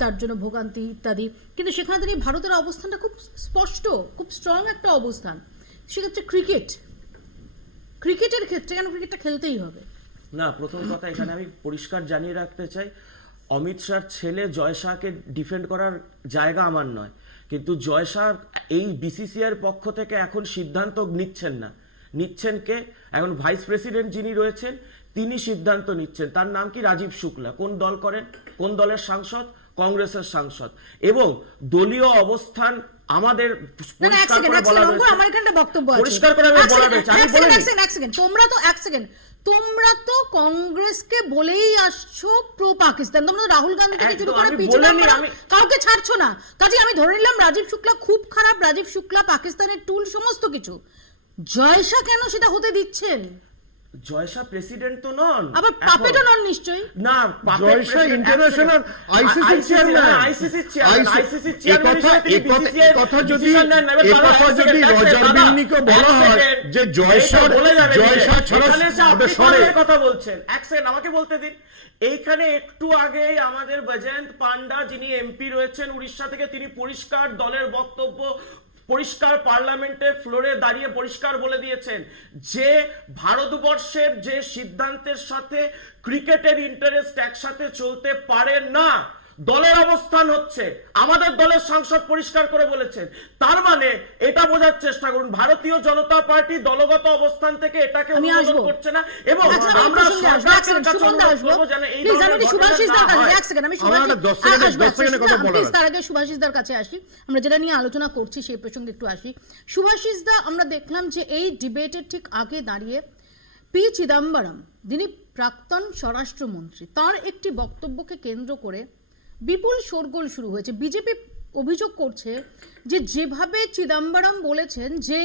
তার জন্য ভোগান্তি ইত্যাদি, কিন্তু সেখানে দাঁড়িয়ে ভারতের অবস্থানটা খুব স্পষ্ট, খুব স্ট্রং একটা অবস্থান। সেক্ষেত্রে ক্রিকেটের ক্ষেত্রে কেন ক্রিকেটটা খেলতেই হবে? না, প্রথম কথা এখানে আমি পরিষ্কার জানিয়ে রাখতে চাই, অমিত শাহর ছেলে জয় শাহকে ডিফেন্ড করার জায়গা আমার নয়, কিন্তু জয় শাহ এই বিসিসিআইয়ের পক্ষ থেকে এখন সিদ্ধান্ত নিচ্ছেন না। নিচ্ছেন কে? এখন ভাইস প্রেসিডেন্ট যিনি রয়েছেন তিনি সিদ্ধান্ত নিচ্ছেন। তার নাম কি? রাজীব শুক্লা। কোন দল করেন? কোন দলের সাংসদ? কংগ্রেসের সাংসদ। এবং দলীয় অবস্থান আমাদের পরিষ্কার করে বলা রয়েছে। আমার এখানে বক্তব্য আছে, পরিষ্কার করে আমি বলা রয়েছে। আমি বলে নিই। তোমরা তো কংগ্রেসকে বলেই আসছো প্রো পাকিস্তান, তোমরা তো রাহুল গান্ধী থেকে শুরু করে আমি পি বলে নিই, চিদম্বরম আমি- কাউকে ছাড়ছো না। কাজে আমি ধরে নিলাম রাজীব শুক্লা খুব খারাপ, রাজীব শুক্লা পাকিস্তানের টুল, সমস্ত কিছু। জয় শাহ কেন সেটা হতে দিচ্ছেন? জয় শাহ প্রেসিডেন্ট তো নন, আবার পাপেটও নন নিশ্চয়ই। না, Jay Shah international ICC chairman, ICC chairman কথা যদি রজার বিন্নিকে বলা হয় যে জয় শাহ ছাড়া কথা বলছেন, এক সেকেন্ড আমাকে বলতে দিন। এইখানে একটু আগে আমাদের বৈজয়ন্ত পান্ডা যিনি এমপি রয়েছেন উড়িষ্যা থেকে, তিনি পরিষ্কার দলের বক্তব্য পরিষ্কার পার্লামেন্টের ফ্লোরে দাঁড়িয়ে পরিষ্কার বলে দিয়েছেন যে ভারতবর্ষের যে সিদ্ধান্তের সাথে ক্রিকেটের ইন্টারেস্ট একসাথে চলতে পারে না। দলের অবস্থান হচ্ছে, আমাদের দলের সাংসদ পরিষ্কার করে বলেছেন। তার মানে এটা বোঝার চেষ্টা করুন ভারতীয় জনতা পার্টি দলগত অবস্থান থেকে এটাকে অনুমোদন করছে না। এবং আমরা সরকারের কাছে অনুরোধ করব যেন এই ধরনের ঘটনা না হয়। তার আগে সুভাষিস দার কাছে আসি, আমরা যেটা নিয়ে আলোচনা করছি সেই প্রসঙ্গে একটু আসি। সুভাষিস দা, আমরা দেখলাম যে এই ডিবেটের ঠিক আগে দাঁড়িয়ে পি চিদম্বরম, যিনি প্রাক্তন স্বরাষ্ট্রমন্ত্রী, তার একটি বক্তব্যকে কেন্দ্র করে বিপুল শোরগোল শুরু হয়েছে। বিজেপি অভিযোগ করছে যে যেভাবে চিদম্বরম বলেছেন যে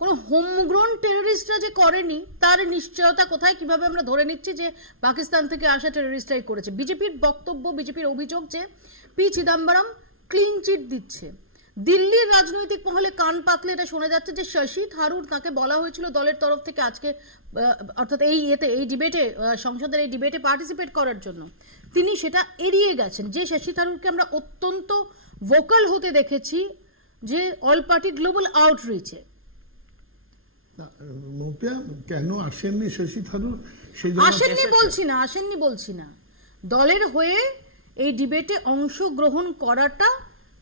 কোনো হোমগ্রোন টেররিস্টরা যে করেনি তার নিশ্চয়তা কোথায়, কিভাবে আমরা ধরে নিচ্ছি যে পাকিস্তান থেকে আসা টেররিস্টরাই করেছে। বিজেপির বক্তব্য, বিজেপির অভিযোগ যে পি চিদম্বরম ক্লিন চিট দিচ্ছে। দিল্লির রাজনৈতিক মহলে কান পাতলে এটা শোনা যাচ্ছে যে শশী থারুর, তাকে বলা হয়েছিল দলের তরফ থেকে আজকে অর্থাৎ এই ডিবেটে, সংসদের এই ডিবেটে পার্টিসিপেট করার জন্য, তিনি সেটা এড়িয়ে গেছেন। যে শশী থারুরকে আমরা অত্যন্ত ভোকাল হতে দেখেছি যে অল পার্টি গ্লোবাল আউটরিচে। কেন আসেননি শশী থারুর? আসেননি বলছি না, দলের হয়ে এই ডিবেটে অংশগ্রহণ করাটা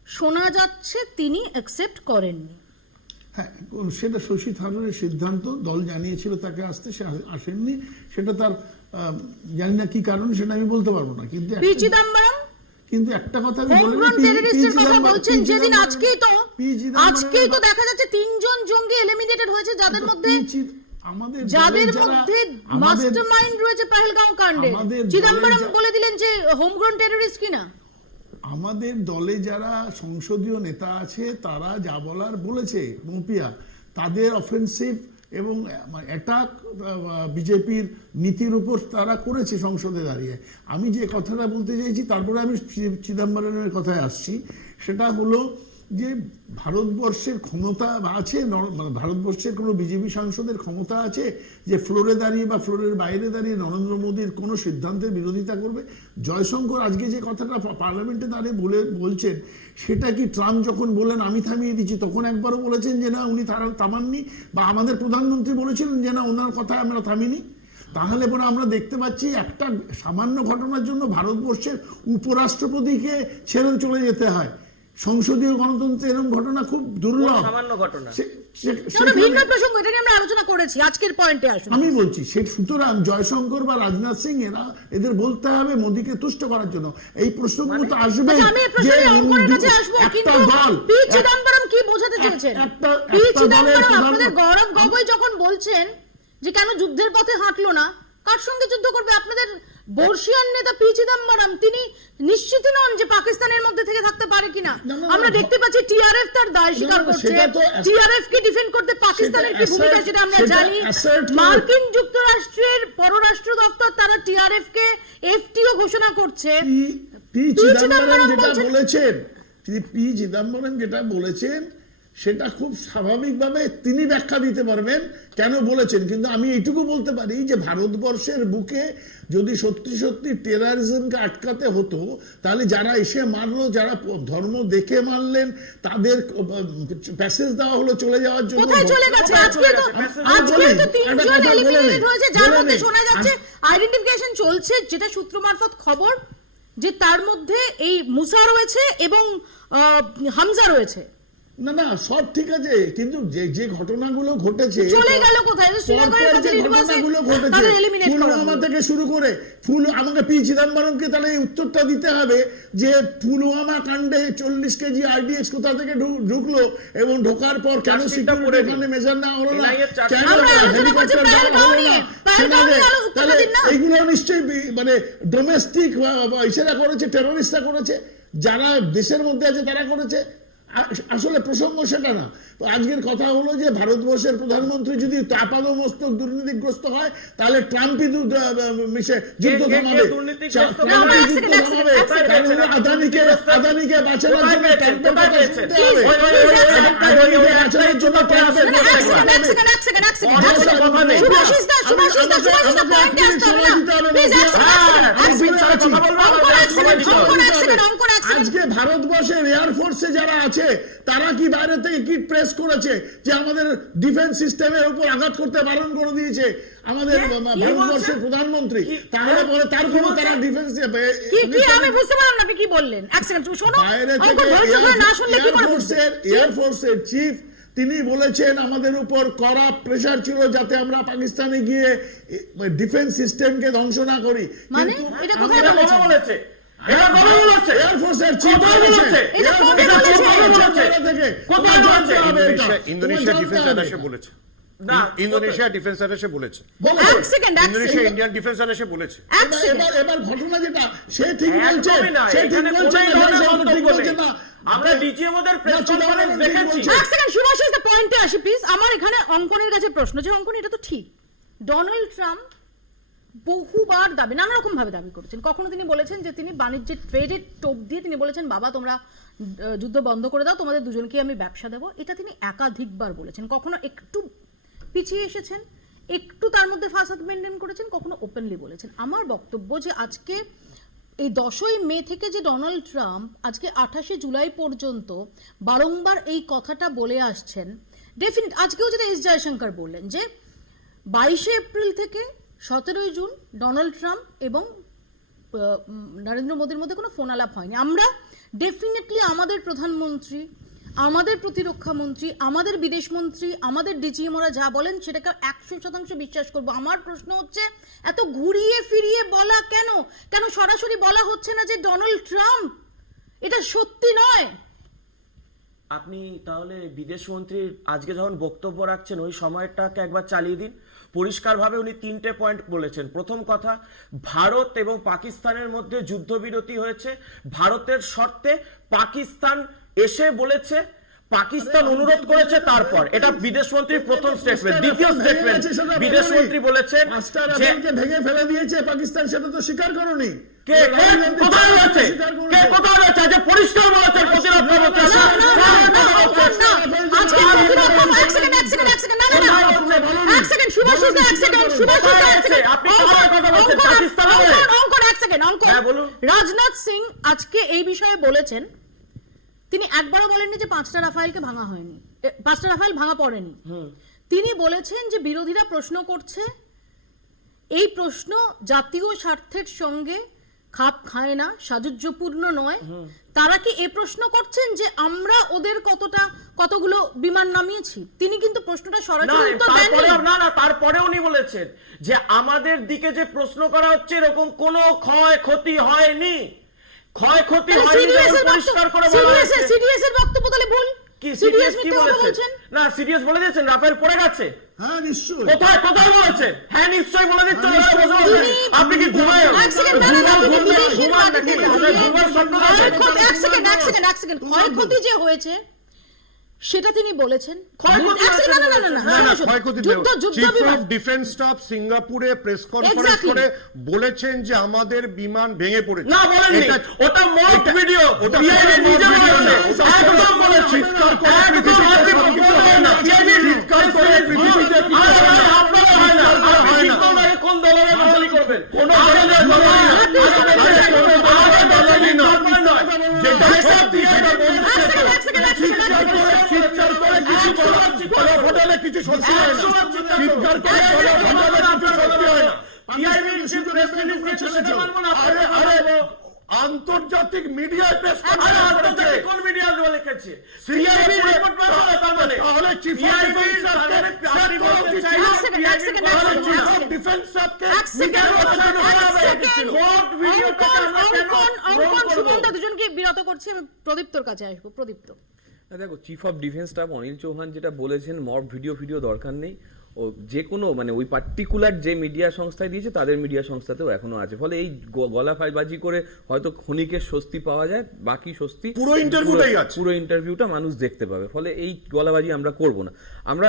শোনা যাচ্ছে তিনি অ্যাকসেপ্ট করেননি। হ্যাঁ, সেটা শশী থারুরের সিদ্ধান্ত, দল জানিয়েছিল তাকে আসতে, সে আসেননি। সেটা তার জানি না কি কারণ, সেটা আমি বলতে পারবো না। কিন্তু পি চিদম্বরম কিন্তু একটা কথা আমি হোমগ্রোন টেররিস্টের কথা বলছেন, যেদিন আজকেই তো দেখা যাচ্ছে 3 জন জঙ্গি এলিমিনেটেড হয়েছে, যাদের মধ্যে মাস্টারমাইন্ড রয়েছে পহেলগাঁও কাণ্ডে। চিদম্বরম বলে দিলেন যে হোমগ্রোন টেররিস্ট কিনা। আমাদের দলে যারা সংসদীয় নেতা আছে তারা যা বলার বলেছে, মৌপিয়া, তাদের অফেন্সিভ এবং অ্যাটাক বিজেপির নীতির উপর তারা করেছে সংসদে দাঁড়িয়ে। আমি যে কথাটা বলতে চাইছি, তারপরে আমি চিদম্বরমের কথায় আসছি, সেটা হলো যে ভারতবর্ষের ক্ষমতা আছে, ভারতবর্ষের কোনো বিজেপি সাংসদের ক্ষমতা আছে যে ফ্লোরে দাঁড়িয়ে বা ফ্লোরের বাইরে দাঁড়িয়ে নরেন্দ্র মোদীর কোনো সিদ্ধান্তের বিরোধিতা করবে? জয়শঙ্কর আজকে যে কথাটা পার্লামেন্টে দাঁড়িয়ে বলছেন, সেটা কি ট্রাম্প যখন বললেন আমি থামিয়ে দিচ্ছি, তখন একবারও বলেছেন যে না উনি থামাননি? বা আমাদের প্রধানমন্ত্রী বলেছিলেন যে না ওনার কথায় আমরা থামিনি? তাহলে পরে আমরা দেখতে পাচ্ছি একটা সামান্য ঘটনার জন্য ভারতবর্ষের উপরাষ্ট্রপতিকে ছেড়ে চলে যেতে হয়। সংসদীয় গণতন্ত্রে এরকম ঘটনা খুব দুর্লভ। সামান্য ঘটনা, ভিন্ন প্রসঙ্গ, এটা নিয়ে আমরা আলোচনা করে করেছি, আজকের পয়েন্টে আসুন। আমি বলছি সে সুতরাং জয়শঙ্কর বা রাজনাথ সিং এদের বলতে হবে মোদীকে তুষ্ট করার জন্য। এই প্রশ্নগুলো তো আসবে আচ্ছা, আমি এই প্রশ্নে অঙ্কনের কাছে আসবো, কিন্তু পি চিদম্বরম কি বোঝাতে চেয়েছেন? পি চিদম্বরম, আপনাদের গৌরব গগৈ যখন বলছেন যে কেন যুদ্ধের পথে হাঁটলো না, কার সঙ্গে যুদ্ধ করবে? আপনাদের বর্ষিয়ান নেতা পি চিদম্বরম তিনি নিশ্চিত নন যে পাকিস্তানের মধ্যে থেকে থাকতে পারে কিনা। আমরা দেখতে পাচ্ছি টিআরএফ তার দায় স্বীকার করছে, টিআরএফ কে ডিফেন্ড করতে পাকিস্তানের কি ভূমিকা সেটা আমরা জানি। মার্কিন যুক্তরাষ্ট্রের পররাষ্ট্র দপ্তর তারা টিআরএফ কে এফটিও ঘোষণা করছে। পি চিদম্বরম যেটা বলেছেন সেটা খুব স্বাভাবিকভাবে তিনি ব্যাখ্যা দিতে পারবেন কেন বলেছেন, কিন্তু আমি এইটুকু বলতে পারি যে ভারতবর্ষের বুকে যদি সত্যি সত্যি টেররিজমকে আটকাতে হতো তাহলে যারা এসে মারলো, যারা ধর্ম দেখে মারলেন, তাদের প্যাসেজ দেওয়া হলো চলে যাওয়ার জন্য। কোথায় চলে গেছে? আজকে তো তিনজন এলিমিনেটেড হয়েছে, যার মধ্যে শোনা যাচ্ছে আইডেন্টিফিকেশন চলছে, যেটা সূত্র মারফত খবর যে তার মধ্যে এই মুসা রয়েছে এবং হামজা রয়েছে। না সব ঠিক আছে, কিন্তু যে ঘটনাগুলো ঘটেছে চলে গেল কোথায়? ঘটনাগুলো ঘটেছে পুলওয়ামা থেকে শুরু করে আমাকে পি চিদম্বরমকে তাহলে এই উত্তরটা দিতে হবে যে পুলওয়ামা কাণ্ডে 40 কেজি আরডিএক্স কোথা থেকে ঢুকলো এবং ঢোকার পর কেন সিকিউরিটি ওখানে মেজার না হলো না, কেন হেলিকপ্টার দেওয়া হলো না, তাহলে এইগুলো নিশ্চয়ই মানে ডোমেস্টিক ইসেরা করেছে, টেররিস্টরা করেছে, যারা দেশের মধ্যে আছে তারা করেছে। আসলে প্রসঙ্গ সেটা না। আজকের কথা হলো যে ভারতবর্ষের প্রধানমন্ত্রী যদি আপাদমস্তক দুর্নীতিগ্রস্ত হয় তাহলে ট্রাম্পই যুদ্ধ থামাবে, আদানিকে বাঁচানোর জন্য ট্রাম্পের কথা শুনতে হবে, আদানিকে বাঁচানোর জন্য ট্রাম্পের কথা শুনতে হবে। আজকে ভারতবর্ষের এয়ারফোর্সে যারা আছে তারা কি বাইরে থেকে কি প্রেস করেছে যে আমাদের ডিফেন্স সিস্টেমের উপর আঘাত করতে বারণ করে দিয়েছে আমাদের ভারতবর্ষের প্রধানমন্ত্রী, তাহলে পরে তারপরে তারা ডিফেন্স আমি বুঝতে পারলাম না আপনি কি বললেন। এক সেকেন্ড শোনো, বাইরে থেকে এয়ারফোর্সের চিফ তিনি বলেছেন আমাদের উপর কড়া প্রেসার ছিল যাতে আমরা পাকিস্তানে গিয়ে ডিফেন্স সিস্টেমকে ধ্বংস না করি। মানে এটা কোথায় বলেছে? এয়ারফোর্সের চিফ ইন্দোনেশিয়া ডিফেন্স অ্যাটাশে বলেছে, ইন্দোনেশিয়া ডিফেন্স অ্যাটাশে বলেছে, ইন্দোনেশিয়া ইন্ডিয়ান ডিফেন্স অ্যাটাশে বলেছে। এবার ঘটনা যেটা সে ঠিক বলছে, সে ঠিক বলছে না। আমরা ডিজিএমওদের প্রেস কনফারেন্স দেখেছি। এক সেকেন্ড শুভাশিস, দ্য পয়েন্টে আসি প্লিজ। আমার এখানে অঙ্কনের কাছে প্রশ্ন, যে অঙ্কন এটা তো ঠিক, ডোনাল্ড ট্রাম্প বহুবার দাবি, নানা রকম ভাবে দাবি করেছেন। কখনো তিনি বলেছেন যে তিনি বাণিজ্যের ট্রেডের টোপ দিয়ে তিনি বলেছেন বাবা তোমরা যুদ্ধ বন্ধ করে দাও, তোমাদের দুজনকে আমি ব্যবসা দেবো, এটা তিনি একাধিকবার বলেছেন। কখনো একটু পিছিয়ে এসেছেন, একটু তার মধ্যে ফাসাদ মেনটেন করেছেন, কখনো ওপেনলি বলেছেন। আমার বক্তব্য যে আজকে এই 10ই মে থেকে যে ডোনাল্ড ট্রাম্প আজকে 28শে জুলাই পর্যন্ত বারংবার এই কথাটা বলে আসছেন, ডেফিনেট আজকেও যেটা এস জয়শঙ্কর বললেন যে 22শে এপ্রিল থেকে 17ই জুন ডোনাল্ড ট্রাম্প এবং নরেন্দ্র মোদীর মধ্যে কোনো ফোন আলাপ হয়নি। আমরা ডেফিনেটলি আমাদের প্রধানমন্ত্রী, আমাদের প্রতিরক্ষা মন্ত্রী, আমাদের বিদেশ মন্ত্রী, আমাদের ডিজিএমওরা যা বলেন সেটাকে 100% বিশ্বাস করব। আমার প্রশ্ন হচ্ছে এত ঘুরিয়ে ফিরিয়ে বলা কেন? কেন সরাসরি বলা হচ্ছে না যে ডোনাল্ড ট্রাম্প এটা সত্যি নয়? আপনি তাহলে বিদেশ মন্ত্রীর আজকে যখন বক্তব্য রাখছেন ওই সময়টাকে একবার চালিয়ে দিন। পরিষ্কারভাবে উনি 3টে পয়েন্ট বলেছেন। প্রথম কথা, ভারত এবং পাকিস্তানের মধ্যে যুদ্ধবিরতি হয়েছে ভারতের শর্তে, পাকিস্তান এসে বলেছে, পাকিস্তান অনুরোধ করেছে, তারপর এটা বিদেশমন্ত্রীর প্রথম স্টেটমেন্ট। দ্বিতীয় স্টেটমেন্ট বিদেশমন্ত্রী বলেছেন যে ভেঙে ফেলে দিয়েছে পাকিস্তান, সেটা তো স্বীকার করনি। কে কোথায় রয়েছে? কে কোথায় রয়েছে? যে পরিষ্কার বলেছেন প্রতিরক্ষা মন্ত্রী। রাজনাথ সিং আজকে এই বিষয়ে বলেছেন, তিনি একবারও বলেননি যে 5টা রাফায়েলকে ভাঙা হয়নি, 5টা রাফায়েল ভাঙা পড়েনি। তিনি বলেছেন যে বিরোধীরা প্রশ্ন করছে, এই প্রশ্ন জাতীয় স্বার্থের সঙ্গে খাপ খায় না, সাযুজ্যপূর্ণ নয়, তারা কি এ প্রশ্ন করছেন যে আমরা ওদের কতগুলো বিমান নামিয়েছি? তিনি কিন্তু প্রশ্নটা না, সরাসরি উত্তর তারপরে দেননি। না তারপরে উনি বলেছেন যে আমাদের দিকে যে প্রশ্ন করা হচ্ছে এরকম কোনো ক্ষয়ক্ষতি হয়নি, ক্ষয়ক্ষতি হয়নি যেমন পরিষ্কার করে বলা হয়েছে। সিডিএস এর বক্তব্য তাহলে ভুল। কি সিডিএস সিরিয়াস কি মিথ্যে কথা বলেছেন? বলছেন। না সিরিয়াস বলে দিয়েছেন রাফেল পড়ে গেছে। হ্যাঁ নিশ্চয়ই। কোথায় বলেছে? হ্যাঁ নিশ্চয়ই বলে দিচ্ছে। হ্যাঁ, বসে বসে। আপনি কি ঘুমায়? এক সেকেন্ড, না, না, না, তিনি বিদেশির ঘুমান মাটিতে নাকি? দাঁড়িয়ে ঘুমার স্বপ্ন দেখেন? এক সেকেন্ড, ক্ষয়ক্ষতি যে হয়েছে সেটা তিনি বলেছেন। ক্ষয়ক্ষতি এক সেকেন্ড, না, না, না, না, না, ক্ষয়ক্ষতি যুদ্ধ চিফ বিমান। অফ ডিফেন্স স্টাফ সিঙ্গাপুরে প্রেস কনফারেন্স Exactly. করে বলেছেন যে আমাদের বিমান ভেঙে পড়েছে। না বলেননি, এটা- ওটা মক ভিডিও। ওটা PIB নিজে mock video বলেছে। না, ওটা একদম বলেছে। চিৎকার করে একদম পৃথিবীতে আপনি সব কিছু বলবেন হয় না। না। PIB চিৎকার করে পৃথিবীতে কিছু আরে হয় না। আপনারা হয় না। চিৎকার করে হয় না। আপনারা কোন দলের দলালি করবেন? কোনো দলের দলালি না। আরে কোনো দলের দলালি না। যেটা সত্যি সেটা বলতে চিৎকার করে কিছু বলা ফটালে কিছু সত্যি হয় না। চিৎকার করে বলা ফটালে কিছু সত্যি হয় না। আরে আরে আন্তর্জাতিক মিডিয়ায় প্রেস কনফারেন্স কোন মিডিয়া লিখেছে? সিআইবি PIB রিপোর্ট পাঠানো তার মানে। তাহলে চিফ অফ PIB ডিফেন্স স্টাফকে স্যাক করা উচিত ছিল। এক সেকেন্ড, এক সেকেন্ড, এক তাহলে সেকেন্ড, চিফ এক অফ সেকেন্ড। ডিফেন্স স্টাফকে এক সেকেন্ড, রোল করব। সুমনদা দুজনকে বিরত করছি। আমি প্রদীপ্তর কাছে আসবো। প্রদীপ্ত, দেখো chief of defence staff Anil Chauhan যেটা বলেছেন, মব ভিডিও দরকার নেই। ও যে কোনো মানে ওই পার্টিকুলার যে মিডিয়া সংস্থায় দিয়েছে তাদের মিডিয়া সংস্থাতেও এখনো আছে। ফলে এই গলাফাইবাজি করে হয়তো ক্ষণিকের স্বস্তি পাওয়া যায়, বাকি স্বস্তি পুরো ইন্টারভিউটাই আছে। পুরো ইন্টারভিউটা মানুষ দেখতে পাবে। ফলে এই গলাবাজি আমরা করব না। আমরা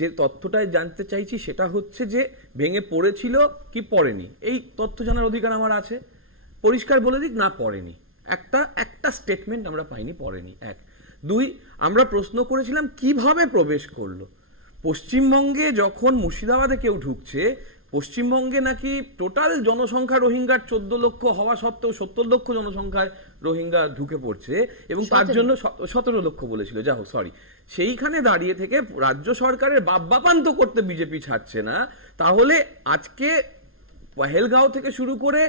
যে তথ্যটাই জানতে চাইছি সেটা হচ্ছে যে ভেঙে পড়েছিল কি পড়েনি, এই তথ্য জানার অধিকার আমার আছে। পরিষ্কার বলে দিক না পড়েনি, একটা স্টেটমেন্ট আমরা পাইনি পড়েনি। এক, দুই, আমরা প্রশ্ন করেছিলাম কিভাবে প্রবেশ করলো। পশ্চিমবঙ্গে যখন মুর্শিদাবাদে কেউ ঢুকছে, পশ্চিমবঙ্গে নাকি টোটাল জনসংখ্যা রোহিঙ্গার 14 লক্ষ হওয়া সত্ত্বেও 70 লক্ষ জনসংখ্যায় রোহিঙ্গা ঢুকে পড়ছে এবং তার জন্য 17 লক্ষ বলেছিল, যা হোক সরি। সেইখানে দাঁড়িয়ে থেকে রাজ্য সরকারের বাপ্পান্ত করতে বিজেপি ছাড়ছে না। তাহলে আজকে পহেলগাঁও থেকে শুরু করে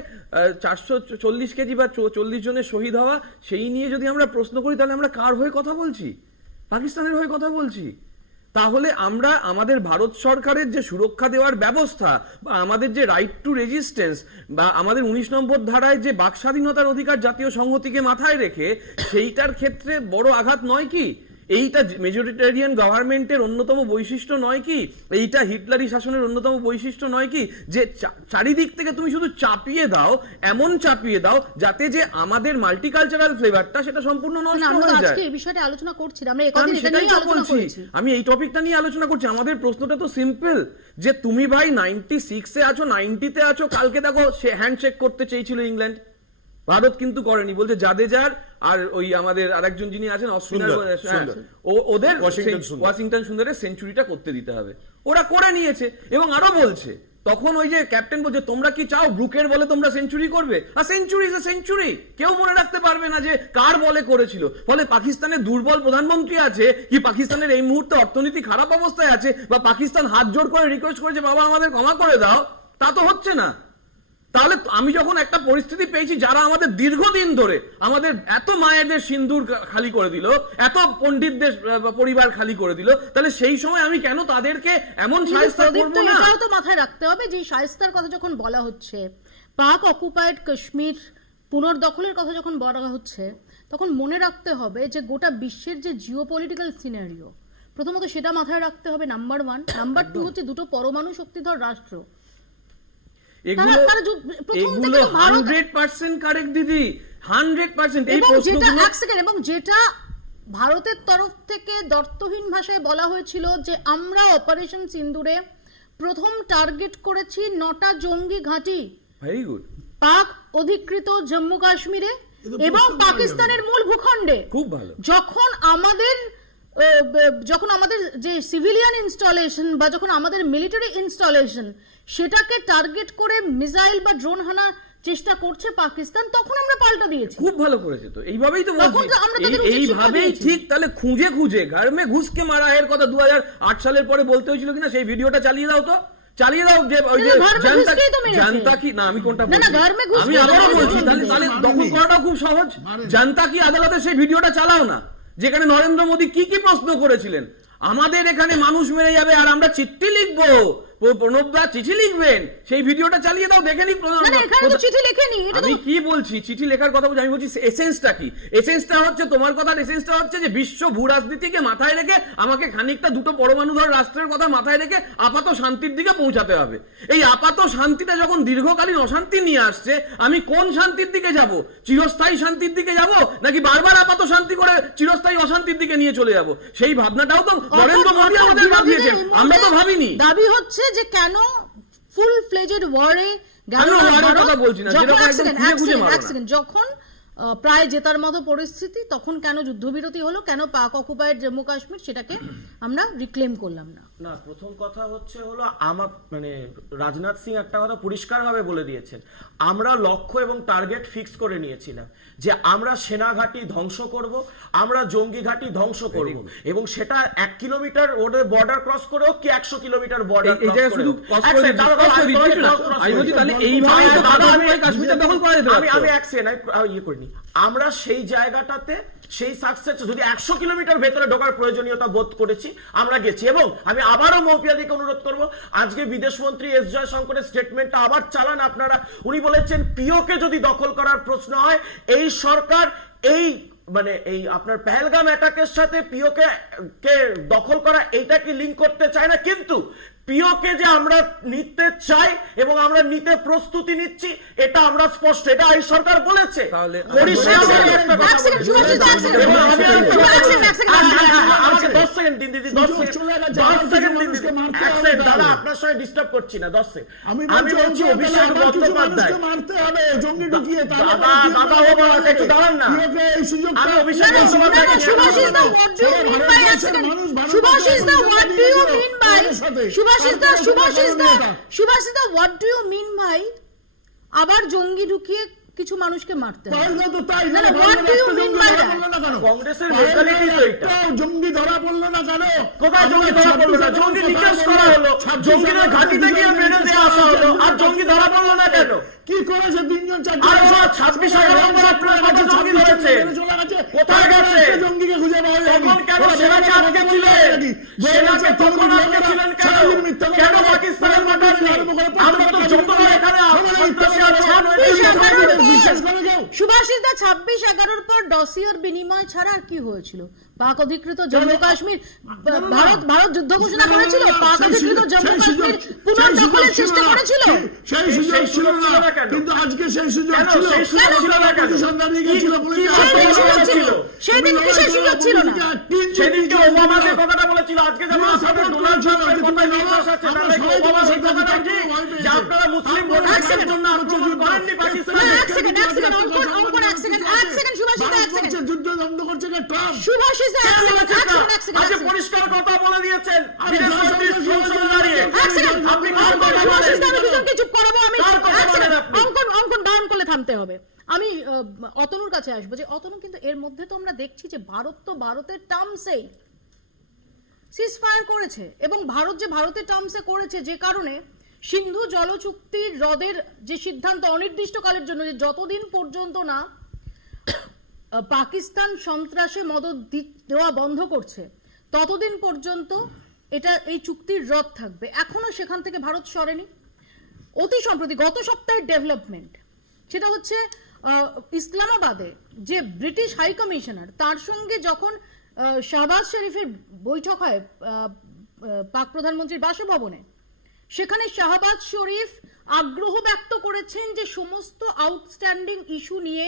440 কেজি বা 40 জনের শহীদ হওয়া, সেই নিয়ে যদি আমরা প্রশ্ন করি তাহলে আমরা কার হয়ে কথা বলছি? পাকিস্তানের হয়ে কথা বলছি। তাহলে আমরা আমাদের ভারত সরকারের যে সুরক্ষা দেওয়ার ব্যবস্থা বা আমাদের যে রাইট টু রেজিস্ট্যান্স বা আমাদের 19 নম্বর ধারায় যে বাক স্বাধীনতার অধিকার জাতীয় সংহতিকে মাথায় রেখে, সেইটার ক্ষেত্রে বড় আঘাত নয় কি? এইটা মেজরিটেরিয়ান গভর্নমেন্টের অন্যতম বৈশিষ্ট্য নয় কি? এইটা হিটলারি শাসনের অন্যতম বৈশিষ্ট্য নয় কি? যে চারিদিক থেকে তুমি শুধু চাপিয়ে দাও, এমন চাপিয়ে দাও যাতে যে আমাদের মাল্টিকালচারাল ফ্লেভারটা সেটা সম্পূর্ণ নষ্ট আমরা হয়ে যায়। আজকে এই বিষয়টা আলোচনা করছি না, আমরা একদিন আমি এটা সেটাই নিয়ে তো আলোচনা বলছি, করেছি। আমি এই টপিকটা নিয়ে আলোচনা করছি। আমাদের প্রশ্নটা তো সিম্পল, যে তুমি ভাই 96-এ আছো, 90-তে আছো, কালকে দেখো সে হ্যান্ডশেক করতে চেয়েছিল ইংল্যান্ড, ভারত কিন্তু করেনি। বলছে জাদেজার আর ওই আমাদের আরেকজন যিনি আছেন ওদের ওয়াশিংটন সুন্দরের সেঞ্চুরিটা করতে দিতে হবে, ওরা করে নিয়েছে। এবং আরো বলছে তখন ওই যে ক্যাপ্টেন বলছে তোমরা কি চাও ব্রুকের বলে তোমরা সেঞ্চুরি করবে? আর সেঞ্চুরি ইজ এ সেঞ্চুরি, কেউ মনে রাখতে পারবে না যে কার বলে করেছিল। ফলে পাকিস্তানের দুর্বল প্রধানমন্ত্রী আছে কি, পাকিস্তানের এই মুহূর্তে অর্থনীতি খারাপ অবস্থায় আছে, বা পাকিস্তান হাত জোড় করে রিকোয়েস্ট করেছে বাবা আমাদের ক্ষমা করে দাও, তা তো হচ্ছে না। তাহলে আমি যখন একটা পরিস্থিতি পেয়েছি যারা আমাদের দীর্ঘদিন ধরে আমাদের এত মায়েদের সিন্দুর খালি করে দিল, এত পণ্ডিতদের পরিবার খালি করে দিল, তাহলে সেই সময় আমি কেন তাদেরকে এমন শায়েস্তা করব না? এটাও তো মাথায় রাখতে হবে যে শায়েস্তার কথা যখন বলা হচ্ছে, পাক অকুপায়েড কাশ্মীর পুনর্দখলের কথা যখন বলা হচ্ছে, তখন মনে রাখতে হবে যে গোটা বিশ্বের যে জিওপলিটিক্যাল সিনারিও, প্রথমত সেটা মাথায় রাখতে হবে, নাম্বার 1। নাম্বার 2 হচ্ছে দুটো পরমাণু শক্তিধর রাষ্ট্র। এগুলো 100% কারেক্ট দিদি, 100%। এই প্রশ্নগুলো এক সেকেন্ড, এবং যেটা ভারতের তরফ থেকে দর্তহীন ভাষায় বলা হয়েছিল যে আমরা অপারেশন সিন্দুরে প্রথম টার্গেট করেছি 9টা জঙ্গি ঘাঁটি, ভেরি গুড, পাক অধিকৃত জম্মু কাশ্মীরে এবং পাকিস্তানের মূল ভূখণ্ডে। খুব ভালো। যখন আমাদের যে সিভিলিয়ান ইনস্টলেশন বা যখন আমাদের মিলিটারি ইনস্টলেশন সেটাকে টার্গেট করে মিসাইল বা ড্রোন হানা চেষ্টা করছে পাকিস্তান, তখন আমরা পাল্টা দিয়েছি। খুব ভালো করেছে তো, এইভাবেই তো তখন বলছি, তো আমরা তাদের উচিত শিক্ষা এইভাবেই দিয়েছি। ঠিক। তাহলে খুঁজে ঘর মে ঘুষকে মারা এর কথা 2008 সালের পরে বলতে হয়েছিল কিনা, সেই ভিডিওটা চালিয়ে দাও তো। চালিয়ে দাও, যে ওই যে না, ঘর মে জানতা ঘুসকেই তো মেরেছে। জানতা কি না, আমি কোনটা না, না, বলছি ঘর মে ঘুসকেই আমি তো আবারও মেরেছে। বলছি, তাহলে তাহলে দখল করাটা খুব সহজ। জানতা কি আদালতে সেই ভিডিওটা চালাও না, যেখানে নরেন্দ্র মোদী কি কি প্রশ্ন করেছিলেন। আমাদের এখানে মানুষ মেরে যাবে আর আমরা চিঠি লিখবো, প্রণবদা চিঠি লিখবেন, সেই ভিডিওটা চালিয়ে দাও, দেখে নিক। না, না, এখানে তো চিঠি লেখেনি, এটা তো আমি কি বলছি, চিঠি লেখার কথা বলছি, আমি বলছি এসেন্সটা কি। এসেন্সটা হচ্ছে, তোমার কথার এসেন্সটা হচ্ছে যে বিশ্ব ভূ রাজনীতিকে মাথায় রেখে আমাকে খানিকটা দুটো পরমাণুধর রাষ্ট্রের কথা মাথায় রেখে আপাত শান্তির দিকে পৌঁছাতে হবে। এই আপাত শান্তিটা যখন দীর্ঘকালীন অশান্তি নিয়ে আসছে, আমি কোন শান্তির দিকে যাব? চিরস্থায়ী শান্তির দিকে যাব, নাকি বারবার আপাত শান্তি করে চিরস্থায়ী অশান্তির দিকে নিয়ে চলে যাব? সেই ভাবনাটাও তো নরেন্দ্র মোদী আমাদের বাঁধিয়েছেন, আমরা তো ভাবিনি। দাবি হচ্ছে যে কেন ফুল ফ্লেজেড ওয়ারে আমি ওয়ারের কথা বলছি না, যেরকম একদম খুঁজে খুঁজে মারো না। যখন প্রায় জেতার মতো পরিস্থিতি, তখন কেন যুদ্ধবিরতি হলো, কেন পাক অকুপায়েড জম্মু কাশ্মীর সেটাকে আমরা রিক্লেম করলাম না? না, প্রথম কথা হলো আমার মানে রাজনাথ সিং একটা কথা পরিষ্কারভাবে বলে দিয়েছেন, আমরা লক্ষ্য এবং টার্গেট ফিক্স করে নিয়েছিলাম যে আমরা সেনা ঘাঁটি ধ্বংস করব, আমরা জঙ্গি ঘাঁটি ধ্বংস করব, এবং সেটা 1 কিলোমিটার ওদের বর্ডার ক্রস করে হোক কি 100 কিলোমিটার বর্ডার এই জায়গায় শুধু আমি বলছি, তাহলে এইভাবেই তো পাক অকুপায়েড কাশ্মীরটা দখল করা যেতে পারতো। আমি এক সেকেন্ড ইয়ে করিনি, আমরা সেই জায়গাটাতে সেই সাকসেস যদি 100 কিলোমিটার ভেতরে ঢোকার প্রয়োজনীয়তা বোধ করেছি, আমরা গেছি। এবং আমি আবারও মৌপিয়াদিকে অনুরোধ করব, আজকে বিদেশমন্ত্রী এস জয়শঙ্করের স্টেটমেন্টটা আবার চালান আপনারা। উনি বলেছেন পিওকে যদি দখল করার প্রশ্ন হয়, এই সরকার এই মানে এই আপনার পেহেলগাম অ্যাটাকের সাথে পিওকে দখল করা এইটাকে লিঙ্ক করতে চায় না, কিন্তু পিওকে যে আমরা নিতে চাই এবং আমরা নিতে প্রস্তুতি নিচ্ছি, এটা আমরা স্পষ্ট, এটা এই সরকার বলেছে। তাহলে পরিষ্কারভাবে একটা কথা বলেছে। এবং আমি আমাকে 10 সেকেন্ড দিন দিদি, 10 সেকেন্ড দিন দিদি, এক সেকেন্ড দাদা, আপনার সঙ্গে ডিস্টার্ব করছি না, 10 সেকেন্ড। আমি বলছি অভিষেক বন্দ্যোপাধ্যায়, দাদা ও বাবা একটু দাঁড়ান না, আমি অভিষেক বন্দ্যোপাধ্যায়কে Subhashis da, what do you mean by accident? Subhashis da, what do you mean by? Subhashis da, what do you mean by? আবার জঙ্গি ঢুকিয়ে কিছু মানুষকে মারতে হবে? না, না, what do you mean by that? কংগ্রেসের মেন্টালিটি তো এটা। জঙ্গি ধরা পড়লো না কেন? কোথায় জঙ্গি ধরা পড়লো না? জঙ্গি নিকেশ করা হলো, জঙ্গিদের ঘাঁটিতে গিয়ে মেরে দেওয়া আসা হলো, আর জঙ্গি ধরা পড়লো না কেন? কি করেছে 3 জন 4 আর 26 নম্বর আপনার কত জঙ্গি ধরেছে? কোথায় গেছে? জঙ্গিকে খুঁজে পাওয়া যায়নি। তখন কেন সেনাকে আটকে ছিলেন? সেনাকে তখন আটকে ছিলেন কেন? কেন পাকিস্তানের পাঠাননি? আমরা তো যতবার এখানে সন্ত্রাসী আক্রমণ হয়েছে, সুভাষিস দা, 26/11 পর ডসিয়ার বিনিময় ছাড়া আর কি হয়েছিল? পাক অধিকৃত জম্মু কাশ্মীর, ভারত যুদ্ধ ঘোষণা করেছিল, পাক অধিকৃত জম্মু কাশ্মীর পুনর্দখলের চেষ্টা করেছিল। সেই সুযোগ ছিল না, কিন্তু আজকে সেই সুযোগ ছিল। সেদিন কিসের সুযোগ ছিল না? সেদিনকে ওবামা যে কথাটা বলেছিল, আজকে যেমন আপনাদের ডোনাল্ড ট্রাম্পের কথায় বিশ্বাস আছে, তাহলে কি ওবামা সেই কথাটা ঠিক যে আপনারা মুসলিম ভোটারদের জন্য আক্রমণ করেননি পাকিস্তানে? এক সেকেন্ড, অঙ্কন, এক সেকেন্ড, সুভাষিস দা, এক সেকেন্ড। যুদ্ধ বন্ধ করছে কে? ট্রাম্প। সুভাষিস দা, এক সেকেন্ড। আজকে পরিষ্কার কথা বলে দিয়েছেন বিদেশমন্ত্রী সংসদে দাঁড়িয়ে। এক সেকেন্ড, আপনি কার কথা সুভাষিস দা, আমি বলেন? দুজনকে চুপ করাবো। আমি কার কথা এক সেকেন্ড, বলেন আপনি? অঙ্কন ডাউন করলে থামতে হবে। আমি অতনুর কাছে আসবো, যে অতনু, কিন্তু এর মধ্যে তো আমরা দেখছি যে ভারতের টার্মসেই সিজফায়ার করেছে, এবং ভারতের টার্মসে করেছে, যে কারণে সিন্ধু জল চুক্তির হ্রদের যে সিদ্ধান্ত অনির্দিষ্টকালের জন্য, যে যতদিন পর্যন্ত না পাকিস্তান সন্ত্রাসে মদদ দেওয়া বন্ধ করছে, ততদিন পর্যন্ত এই চুক্তির রদ থাকবে। এখনো সেখান থেকে ভারত সরেনি। অতি সম্প্রতি গত সপ্তাহের ডেভেলপমেন্ট, সেটা হচ্ছে ইসলামাবাদে যে ব্রিটিশ হাই কমিশনার, তার সঙ্গে যখন শাহবাজ শরীফের বৈঠক হয় পাক প্রধানমন্ত্রীর বাসভবনে, সেখানে শাহবাজ শরীফ আগ্রহ ব্যক্ত করেছেন যে সমস্ত আউটস্ট্যান্ডিং ইস্যু নিয়ে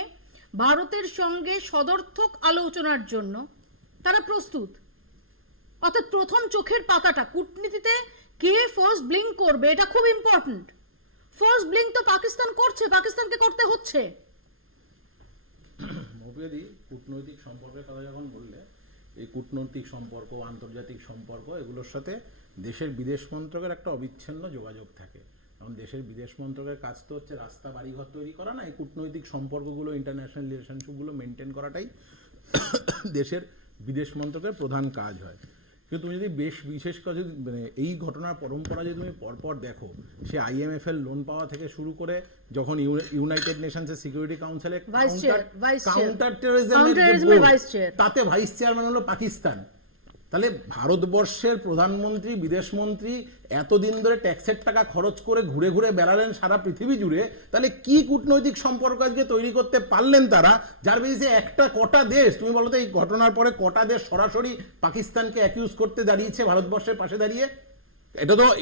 ভারতের সঙ্গে সদর্থক আলোচনার জন্য তারা প্রস্তুত। অর্থাৎ প্রথম চোখের পাতাটা, কূটনীতিতে কে ফার্স্ট ব্লিঙ্ক করবে, এটা খুব ইম্পর্টেন্ট। ফার্স্ট ব্লিঙ্ক তো পাকিস্তান করছে, পাকিস্তানকে করতে হচ্ছে। মৌপিয়াদি, কূটনৈতিক সম্পর্কের কথা যখন বললে, এই কূটনৈতিক সম্পর্ক, আন্তর্জাতিক সম্পর্ক, এগুলোর সাথে দেশের বিদেশ মন্ত্রকের একটা অবিচ্ছিন্ন যোগাযোগ থাকে। কারণ দেশের বিদেশ মন্ত্রকের কাজ তো হচ্ছে রাস্তা বাড়িঘর তৈরি করা না, এই কূটনৈতিক সম্পর্কগুলো, ইন্টারন্যাশনাল রিলেশনশিপগুলো মেনটেন করাটাই দেশের বিদেশ মন্ত্রকের প্রধান কাজ হয়। কিন্তু তুমি যদি বিশেষ করে মানে এই ঘটনার পরম্পরা যদি তুমি পরপর দেখো, সে IMF এর লোন পাওয়া থেকে শুরু করে যখন ইউনাইটেড নেশনসের সিকিউরিটি কাউন্সিলে কাউন্টার টেররিজমের তাতে ভাইস চেয়ারম্যান হলো পাকিস্তান। তাহলে ভারতবর্ষের প্রধানমন্ত্রী, বিদেশমন্ত্রী এতদিন ধরে ট্যাক্সের টাকা খরচ করে ঘুরে ঘুরে বেড়ালেন সারা পৃথিবী জুড়ে, তাহলে কি কূটনৈতিক সম্পর্ক আজকে তৈরি করতে পারলেন তারা, যার বেশি কটা দেশ, তুমি বলো তো এই ঘটনার পরে কটা দেশ সরাসরি পাকিস্তানকে অ্যাকিউজ করতে দাঁড়িয়েছে ভারতবর্ষের পাশে দাঁড়িয়ে?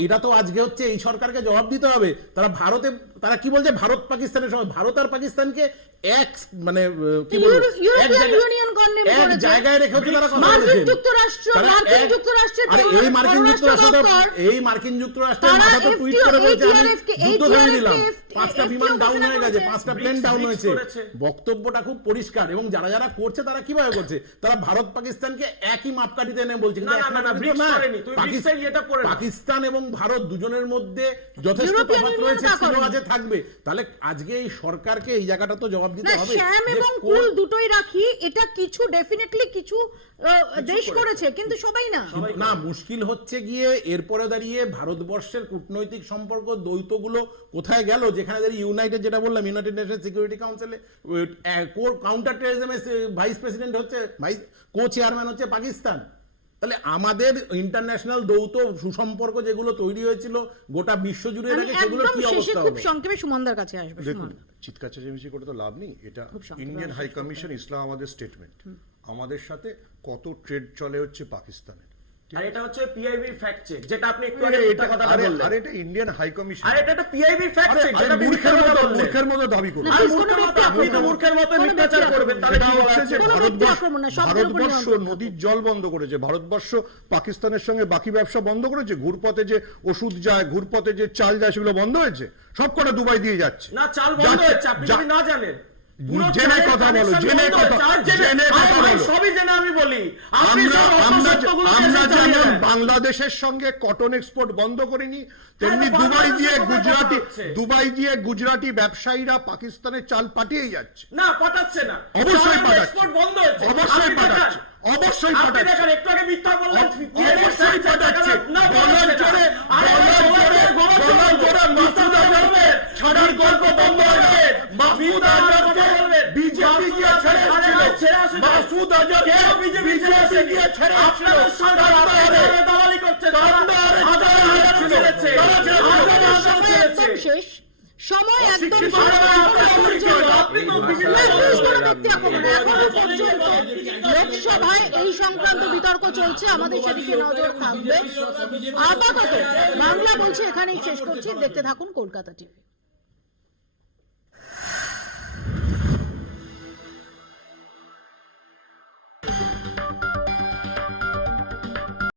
এটা তো আজকে হচ্ছে এই সরকারকে জবাব দিতে হবে। তারা কি বলছে, ভারত পাকিস্তানের সময় ভারত আর পাকিস্তানকে এক মানে কি বলবো এক জায়গায় রেখে হচ্ছে তারা কথা বলেছে। এই মার্কিন যুক্তরাষ্ট্রের মাথা তো টুইট করে বলছে আমি যুদ্ধ থামিয়ে দিলাম, 5টা বিমান ডাউন হয়ে গেছে, 5টা প্লেন ডাউন হয়েছে। বক্তব্যটা খুব পরিষ্কার, এবং যারা যারা করছে তারা কিভাবে করছে, তারা ভারত পাকিস্তানকে একই মাপকাঠিতে এনে বলছে। পাকিস্তান এবং ভারত দুজনের মধ্যে যথেষ্ট তফাৎ রয়েছে, ছিল আছে, থাকবে। তাহলে আজকে এই সরকারকে এই জায়গাটা তো জবাব দিতে হবে। শ্যাম এবং কুল দুটোই রাখি, এটা কিছু ডেফিনেটলি কিছু দেশ করেছে, কিন্তু সবাই না। না, মুশকিল হচ্ছে গিয়ে এরপরে দাঁড়িয়ে ভারতবর্ষের কূটনৈতিক সম্পর্ক দ্বৈতগুলো কোথায় গেল, যেখানে দাঁড়িয়ে ইউনাইটেড, যেটা বললাম ইউনাইটেড নেশন সিকিউরিটি কাউন্সিলে কাউন্টার টেররিজমের ভাইস প্রেসিডেন্ট হচ্ছে, কো চেয়ারম্যান হচ্ছে পাকিস্তান। তাহলে আমাদের ইন্টারন্যাশনাল যৌথ সুসম্পর্ক যেগুলো তৈরি হয়েছিল গোটা বিশ্ব জুড়ে থাকে, সেগুলো কি অবস্থা হবে? খুব সংক্ষেপে সুমনদার কাছে আসবে। দেখুন, চিৎকার চেঁচামেচি করে তো লাভ নেই। এটা ইন্ডিয়ান হাই কমিশন ইসলামাবাদের স্টেটমেন্ট। আমাদের সাথে কত ট্রেড চলে হচ্ছে পাকিস্তানের, আর এটা হচ্ছে পিআইবি ফ্যাক্ট চেক, যেটা আপনি একটু আগে একটা কথা বললেন। আর এটা ইন্ডিয়ান হাই কমিশন, আর এটা একটা পিআইবি ফ্যাক্ট চেক, যেটা মূর্খের মতো দাবি করবে। আর মূর্খের মতো, আপনি তো মূর্খের মতো মিথ্যাচার করবেন। তাহলে কি বলা হচ্ছে, ভারতবর্ষ নদীর জল বন্ধ করেছে, ভারতবর্ষ পাকিস্তানের সঙ্গে বাকি ব্যবসা বন্ধ করেছে, ঘুরপথে যে ওষুধ যায়, ঘুরপথে যে চাল যায়, সেগুলো বন্ধ হয়েছে, সবকটা দুবাই দিয়ে যাচ্ছে। না, চাল বন্ধ হয়েছে, আপনি যদি না জানেন। জেনে কথা বলো, জেনে কথা বলো। সবই জেনে আমি বলি। আমরা যেমন বাংলাদেশের সঙ্গে কটন এক্সপোর্ট বন্ধ করিনি, তেমনি দুবাই দিয়ে গুজরাটি ব্যবসায়ীরা পাকিস্তানের চাল পাঠিয়ে যাচ্ছে। না, পাঠাচ্ছে না, অবশ্যই পাঠাচ্ছে, বন্ধ হয়েছে, অবশ্যই পাঠাচ্ছে, অবশ্যই পাঠাচ্ছে, একটু আগে মিথ্যা বললেন, অবশ্যই পাঠাচ্ছে। গলার জোরে মাসুদ আজহারকে ছাড়ার গল্প বন্ধ হবে। মাসুদ আজহারকে বিজেপি গিয়ে ছেড়েছিল, মাসুদ আজহারকে বিজেপি গিয়ে ছেড়েছিল। দালালি করছে, শেষ সময় একদম লোকসভায় এই সংক্রান্ত বিতর্ক চলছে, আমাদের সেদিকে নজর থাকবে। আপাতত বাংলা বলছে এখানেই শেষ করছি, দেখতে থাকুন কলকাতা টিভি।